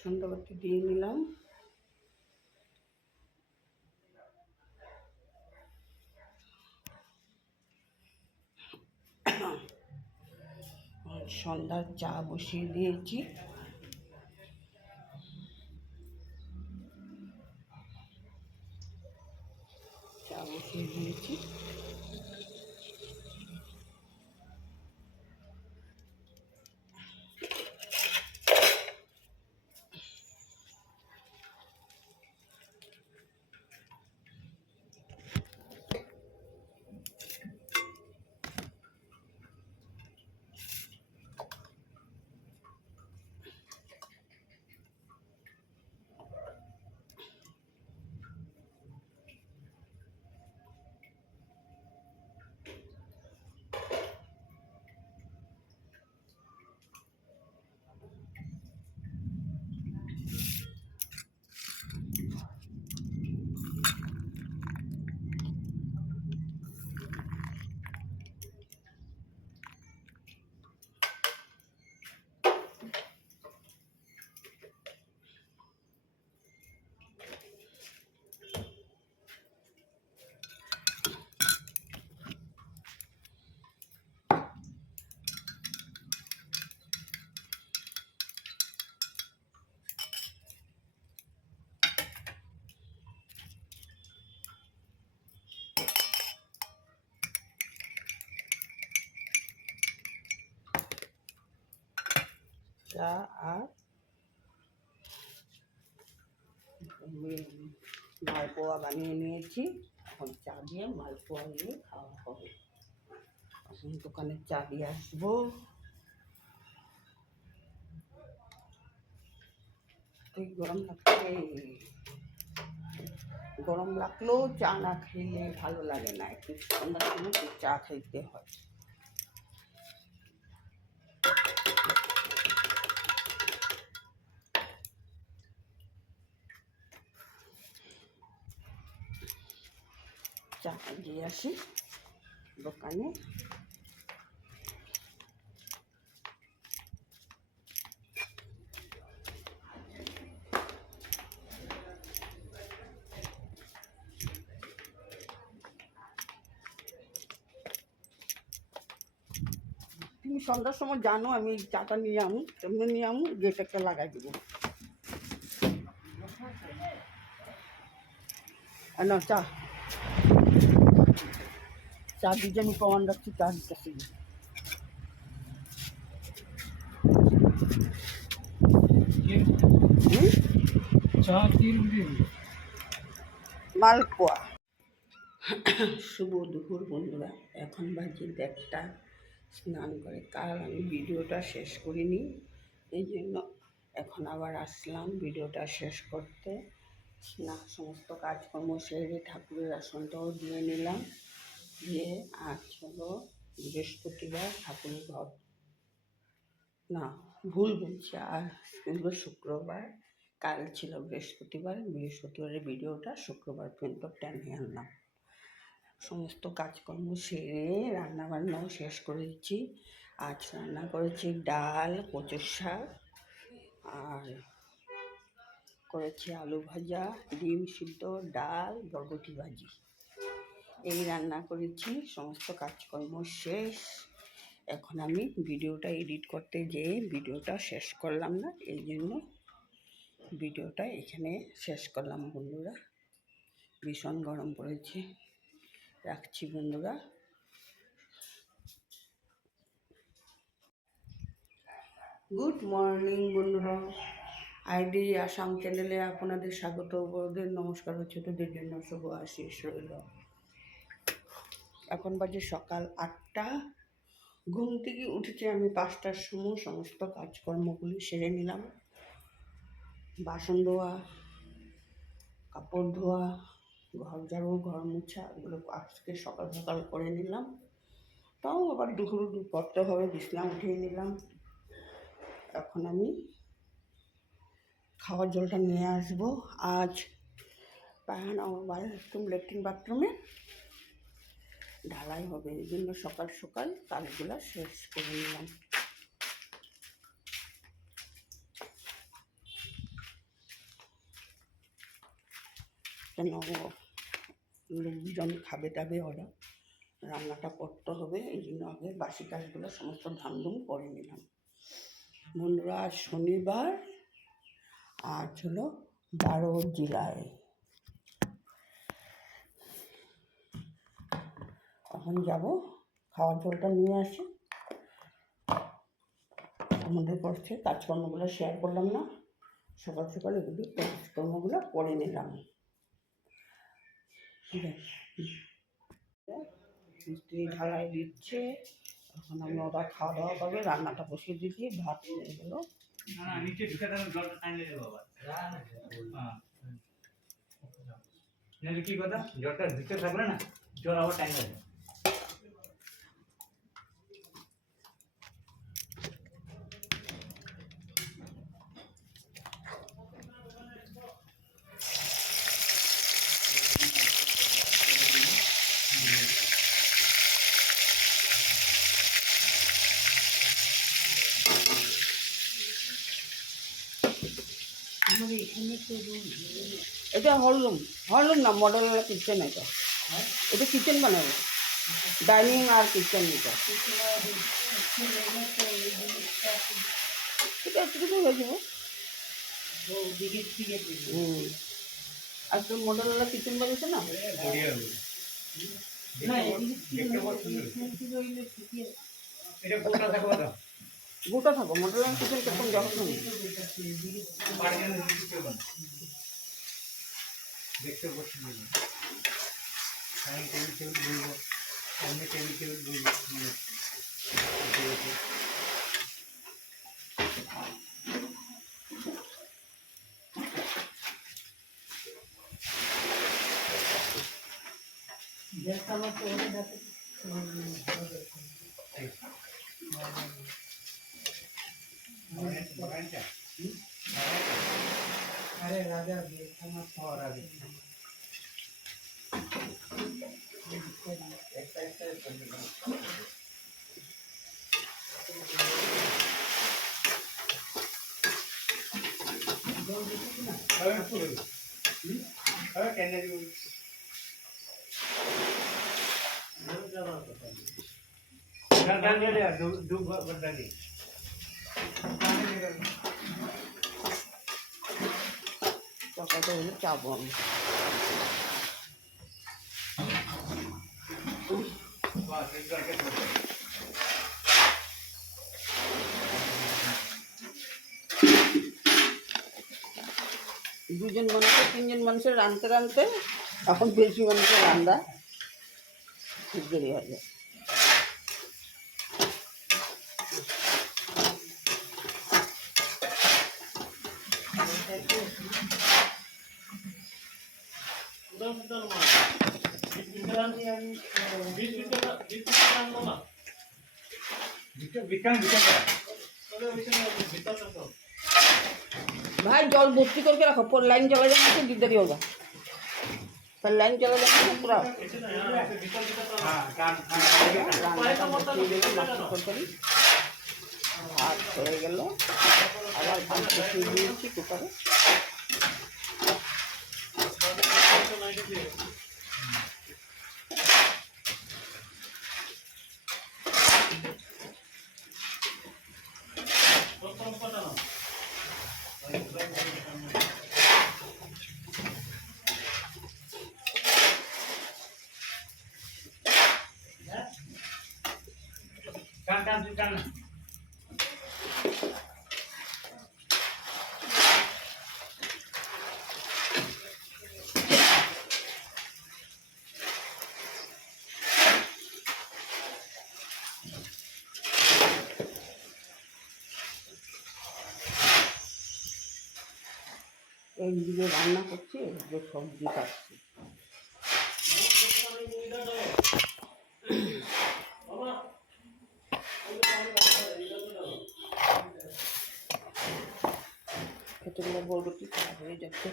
সন্ধ্যাবাতি দিয়ে নিলাম। সন্ধ্যার চা বসিয়ে দিয়েছি। চা বসিয়ে দিয়েছি। চা আর মালপোয়া বানিয়ে নিয়েছি, এখন চা দিয়ে মালপোয়া দিয়ে খাওয়া হবে। এখন দোকানে চা দিয়ে আসবো। গরম লাগছে, গরম লাগলেও চা না খেলে ভালো লাগে না, একটু সন্ধ্যার সময় একটু চা খাইতে হয়। চা দিয়ে আসি দোকানে। তুমি সন্ধ্যার সময় জানো আমি চাটা নিয়ে আমু, তেমনি নিয়ে আমু, গেট একটা লাগাই দেবো। না, চা চা দিয়ে আমি প্রমাণ রাখছি, চা দিতেছি। মালপোয়া। শুভ দুপুর বন্ধুরা, এখন বাজে 1টা। স্নান করে কাল আমি ভিডিওটা শেষ করিনি, এই জন্য এখন আবার আসলাম ভিডিওটা শেষ করতে। না, সমস্ত কাজকর্ম সেরে ঠাকুরের আসনটাও দিয়ে নিলাম, দিয়ে আজ হলো বৃহস্পতিবার, ঠাকুরের ঘর না, ভুল বলছি। আর এগুলো শুক্রবার, কাল ছিল বৃহস্পতিবার। বৃহস্পতিবারের ভিডিওটা শুক্রবার পর্যন্ত টেনে আনলাম। সমস্ত কাজকর্ম সেরে রান্নাবান্নাও শেষ করে দিচ্ছি। আজ রান্না করেছি ডাল, কচুর শাক, আর করেছি আলু ভাজা, ডিম সিদ্ধ, ডাল, বরবটি ভাজি। এই রান্না করেছি, সমস্ত কাজকর্ম শেষ। এখন আমি ভিডিওটা এডিট করতে যেয়ে ভিডিওটা শেষ করলাম না, এই জন্য ভিডিওটা এখানে শেষ করলাম বন্ধুরা। ভীষণ গরম পড়েছে। রাখছি বন্ধুরা। গুড মর্নিং বন্ধুরা, আইডি আসাম চ্যানেলে আপনাদের স্বাগত। বড়দের নমস্কার, ছোটদের জন্য শুভ আশিস রইল। এখন বাজে সকাল 8টা। ঘুম থেকে উঠেছি আমি 5টার সময়। সমস্ত কাজকর্মগুলি সেরে নিলাম। বাসন ধোয়া, কাপড় ধোয়া, ঘর ঝাড়ু, ঘর মোছা, এগুলো আজকে সকাল সকাল করে নিলাম। তাও আবার দুপুর পড়তে হবে, বিছনা উঠিয়ে নিলাম। এখন আমি খাওয়ার জলটা নিয়ে আসবো। আজ পায়খানা আমার লেট্রিন বাথরুমে ঢালাই হবে, এই জন্য সকাল সকাল কাজগুলো শেষ করে নিলাম। কেন লোকজন খাবে টাবে, ওরা রান্নাটা করতে হবে, এই জন্য আগে বাসি কাজগুলো সমস্ত ধামধুম করে নিলাম বন্ধুরা। আজ শনিবার, আজ হলো 12 জুলাই। এখন যাব খাওয়ার জলটা নিয়ে আসি। আমাদের করছে কাজকর্মগুলো শেয়ার করলাম না, সকাল সকাল এগুলি কাজকর্মগুলো করে নিলাম। মিস্ত্রি ঢালাই দিচ্ছে, এখন আমি ওরা খাওয়া দাওয়া করবে। রান্নাটা বসিয়ে দিয়েছি, ভাত নিয়ে গেলো। কি কথা, জলটা দিতে থাকলে না জল আবার টাইম লাগবে। আমাদের এখানে তো এটা হলরুম, হলরুম না, মডেল কিচেন। এটা কিচেন বানাবো, ডাইনিং আর কিচেন। এটা এটা একটু হয়ে যাবো। আর তোর মডেল কিচেন বানিয়েছে না, গোটা থাকো। মডেল কিচেন কেমন যখন দেখতে বসে টেবিল টেবিল বলবো, অন্য টেবিল টেবিল বলবো। अरे राजा চকাটা হলে চাবো আমি। দুজন মানুষের, 3জন মানুষের রাঁধতে রাঁধতে এখন বেশি মানুষের রান্না ঠিক দেরি হয়ে যায়। भाई जल भर्ती करके रखो पर लाइन चला जाने से दिक्कत होगा पर लाइन चला जाने से पूरा ভাত হয়ে গেল আবার ভাত বসিয়ে দিয়েছি কুকারে এইদিকে রান্না করছি যে সবজি কাটছি কতগুলো বরবটি খারাপ হয়ে যাচ্ছে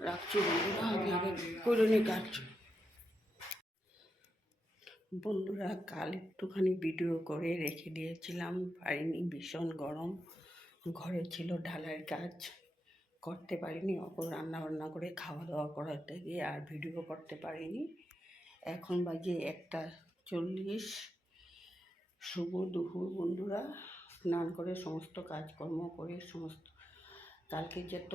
রাখছি বন্ধুরা আগে আগে করে নি কাজ বন্ধুরা কাল একটুখানি ভিডিও করে রেখে দিয়েছিলাম পারিনি ভীষণ গরম ঘরে ছিল ঢালাইয়ের কাজ করতে পারিনি অপর রান্না বান্না করে খাওয়া দাওয়া করাতে গিয়ে আর ভিডিও করতে পারিনি এখন বাজে 1:40 শুভ দুপুর বন্ধুরা স্নান করে সমস্ত কাজকর্ম করে সমস্ত কালকে যত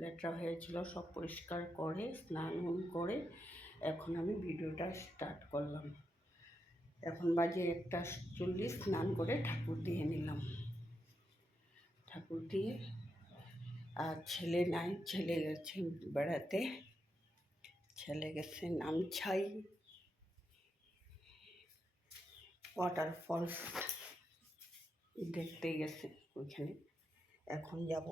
লেটরা হয়েছিল সব পরিষ্কার করে স্নান করে এখন আমি ভিডিওটা স্টার্ট করলাম এখন বাজে 1:40 স্নান করে ঠাকুর দিয়ে নিলাম ঠাকুর দিয়ে আর ছেলে নাই ছেলে গেছে বেড়াতে ছেলে গেছে নামছাই ওয়াটারফলস দেখতে গেছে ওইখানে এখন যাব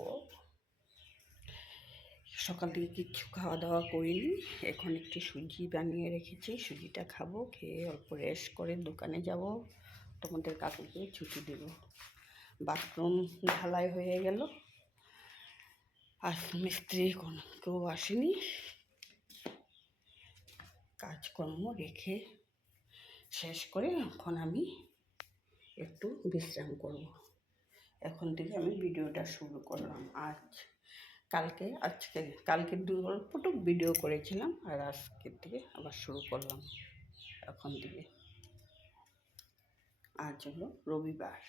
সকাল থেকে কিচ্ছু খাওয়া দাওয়া করিনি এখন একটি সুজি বানিয়ে রেখেছি সুজিটা খাবো খেয়ে অল্প রেস্ট করে দোকানে যাব তোমাদের কাকুকে ছুটি দেব বাথরুম ঢালাই হয়ে গেল আর মিস্ত্রি কেউ আসেনি কাজকর্ম রেখে শেষ করে এখন আমি একটু বিশ্রাম করব এখন থেকে আমি ভিডিওটা শুরু করলাম কালকে অল্পটুক ভিডিও করেছিলাম আর আজকের থেকে আবার শুরু করলাম এখন থেকে আজ হলো রবিবার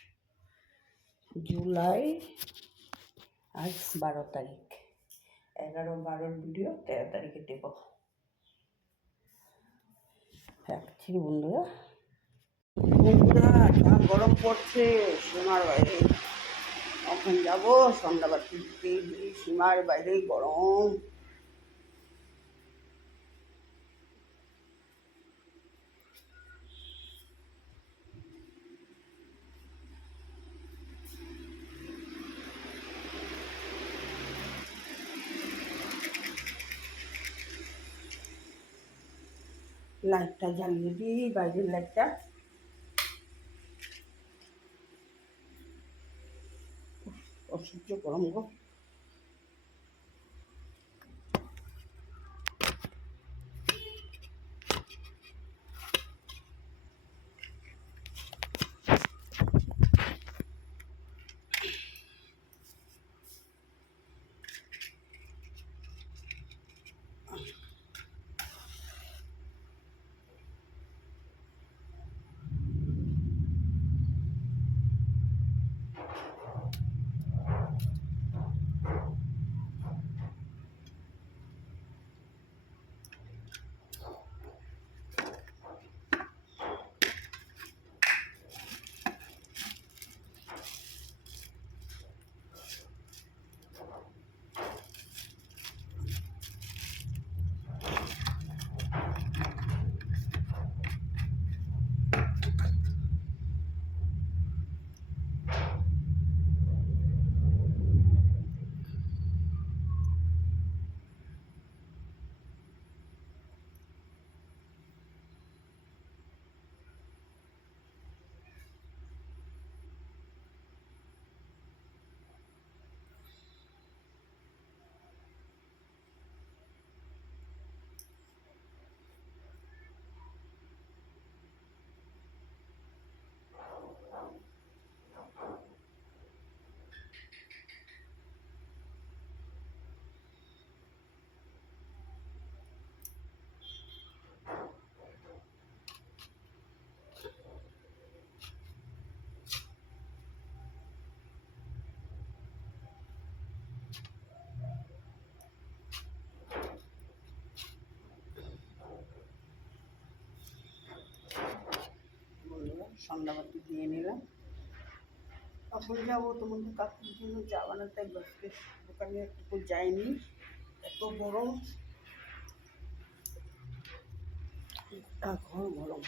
জুলাই আজ 12 তারিখ 11-12 ভিডিও 13 তারিখে দেব রাখছি বন্ধুরা যা গরম পড়ছে সীমার বাইরে এখন যাবো সন্ধ্যাবাতি সীমার বাইরে গরম লাইটটা জ্বালিয়ে দিই বাইরের লাইটটা অসহ্য গরম গো সন্ধ্যাবাতি দিয়ে নিলাম। এখন যাবো তোমাদের কাকুর জন্য চা বানাতে, গ্যাসকে দোকানে একটু যায়নি, এত গরম, ঘর গরম।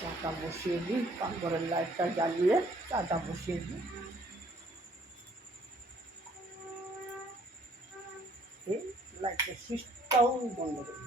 চাটা বসিয়ে দিই, পাকঘরের লাইটটা জ্বালিয়ে চাটা বসিয়ে দিই। এই লাইটের সুইচটাও বন্ধ করি।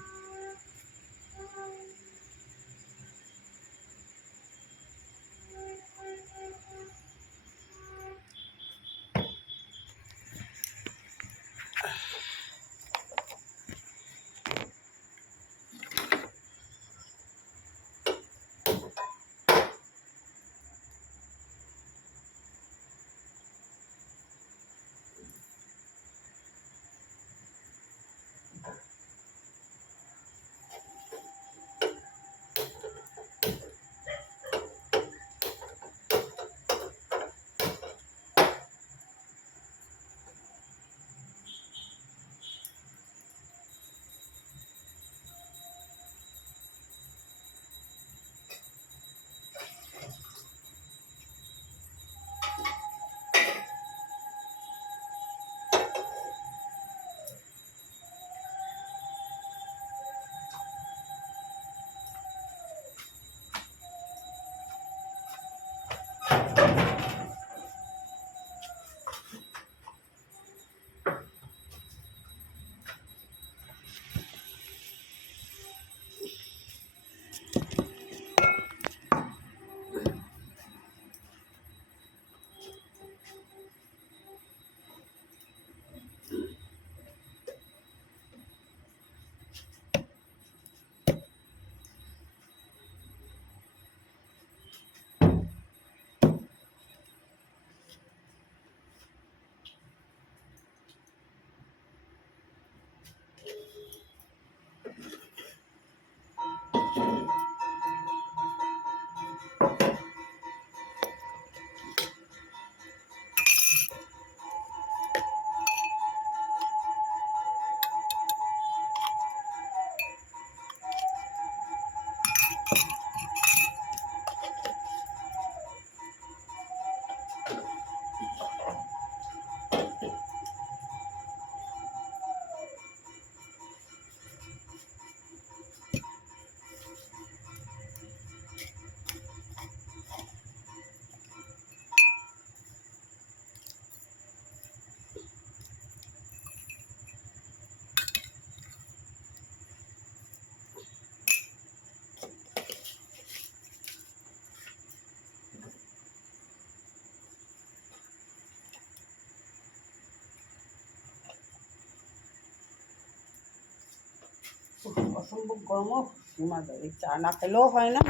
অসম্ভব গরমও সীমা দেবে, চা না খেলেও হয় না,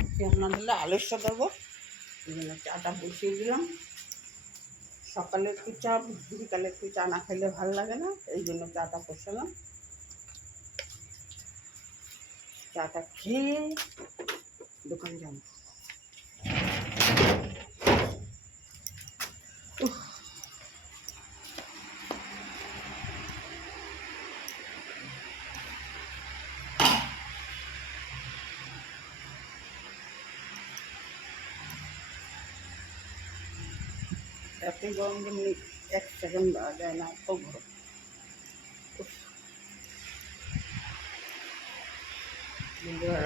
না দিলে আলস্য দেবো। এই জন্য চাটা বসিয়ে দিলাম। সকালে একটু চা, বিকালে একটু চা না খেলে ভালো লাগে না, এই জন্য চাটা বসালাম। চাটা খেয়ে দোকান যাবো। এত গরম যেমনি এক সেকেন্ড দেওয়া যায় না, এত গরম।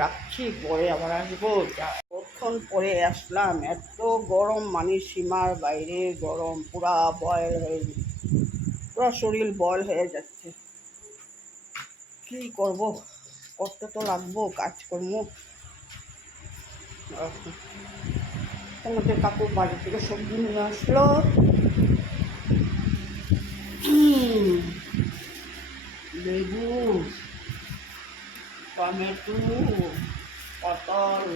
রাখছি, পরে আবার আসবো। কতক্ষণ পরে আসলাম, এত গরম, মানে সীমার বাইরে গরম, পুরা বয়েল হয়ে, পুরা শরীর বয়েল হয়ে যাচ্ছে। কী করবো, করতে তো লাগবো কাজকর্ম। তোমাদের কাকু বাড়ি থেকে সবজি নিয়ে আসলো, লেবু, টমেটো, পটল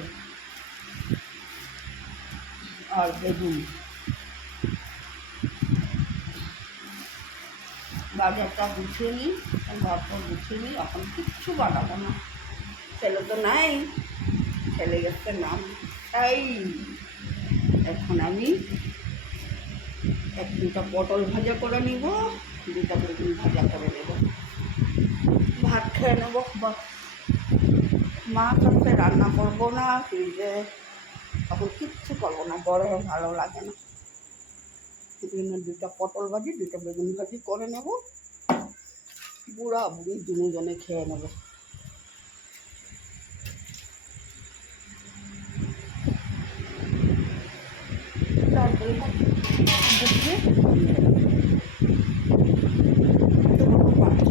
আর বেগুন। বাজারটা গুছিয়ে নিই, ঘরটা গুছিয়ে নিই, এখন কিচ্ছু বানাবো না। ছেলে তো নাই, ছেলে গেছে নাম। তাই এখন আমি এক দুটা পটল ভাজা করে নিব, দুটা বেগুন ভাজা করে নেব। খেয়ে নেবো। মাছ আছে, রান্না করবো না, ফ্রিজে তখন কিচ্ছু করবো না, গরমে ভালো লাগে না। সেজন্য 2টা পটল ভাজি, 2টা বেগুন ভাজি করে নেব, বুড়া বুড়ি দুজনে খেয়ে নেবো। তারপরে পাচ্ছি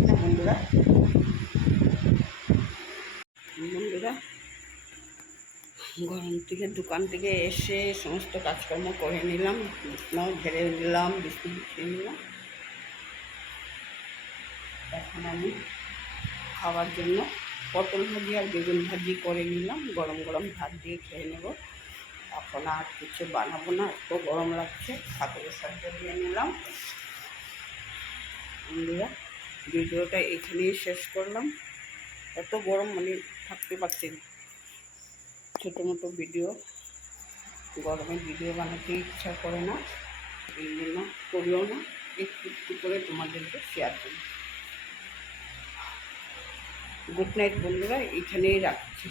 না বন্ধুরা, গরম থেকে দোকান থেকে এসে সমস্ত কাজকর্ম করে নিলাম, বিছনাও ঝেড়ে নিলাম, বিছনা খেয়ে নিলাম। এখন আমি খাওয়ার জন্য পটল ভাজি আর বেগুন ভাজি করে নিলাম, গরম গরম ভাত দিয়ে খেয়ে নেব। এখন আর কিছু বানাবো না, এত গরম লাগছে। ঠাকুরের সাহায্য দিয়ে নিলাম। বন্ধুরা, ভিডিওটা এখানেই শেষ করলাম। এত গরম মানে থাকতে পারছি না। ছোটো মোটো ভিডিও, গরমে ভিডিও বানাতে ইচ্ছা করে না, এই জন্য করিও না, একটু একটু করে তোমাদেরকে শেয়ার করি। গুড নাইট বন্ধুরা, এখানেই রাখছি।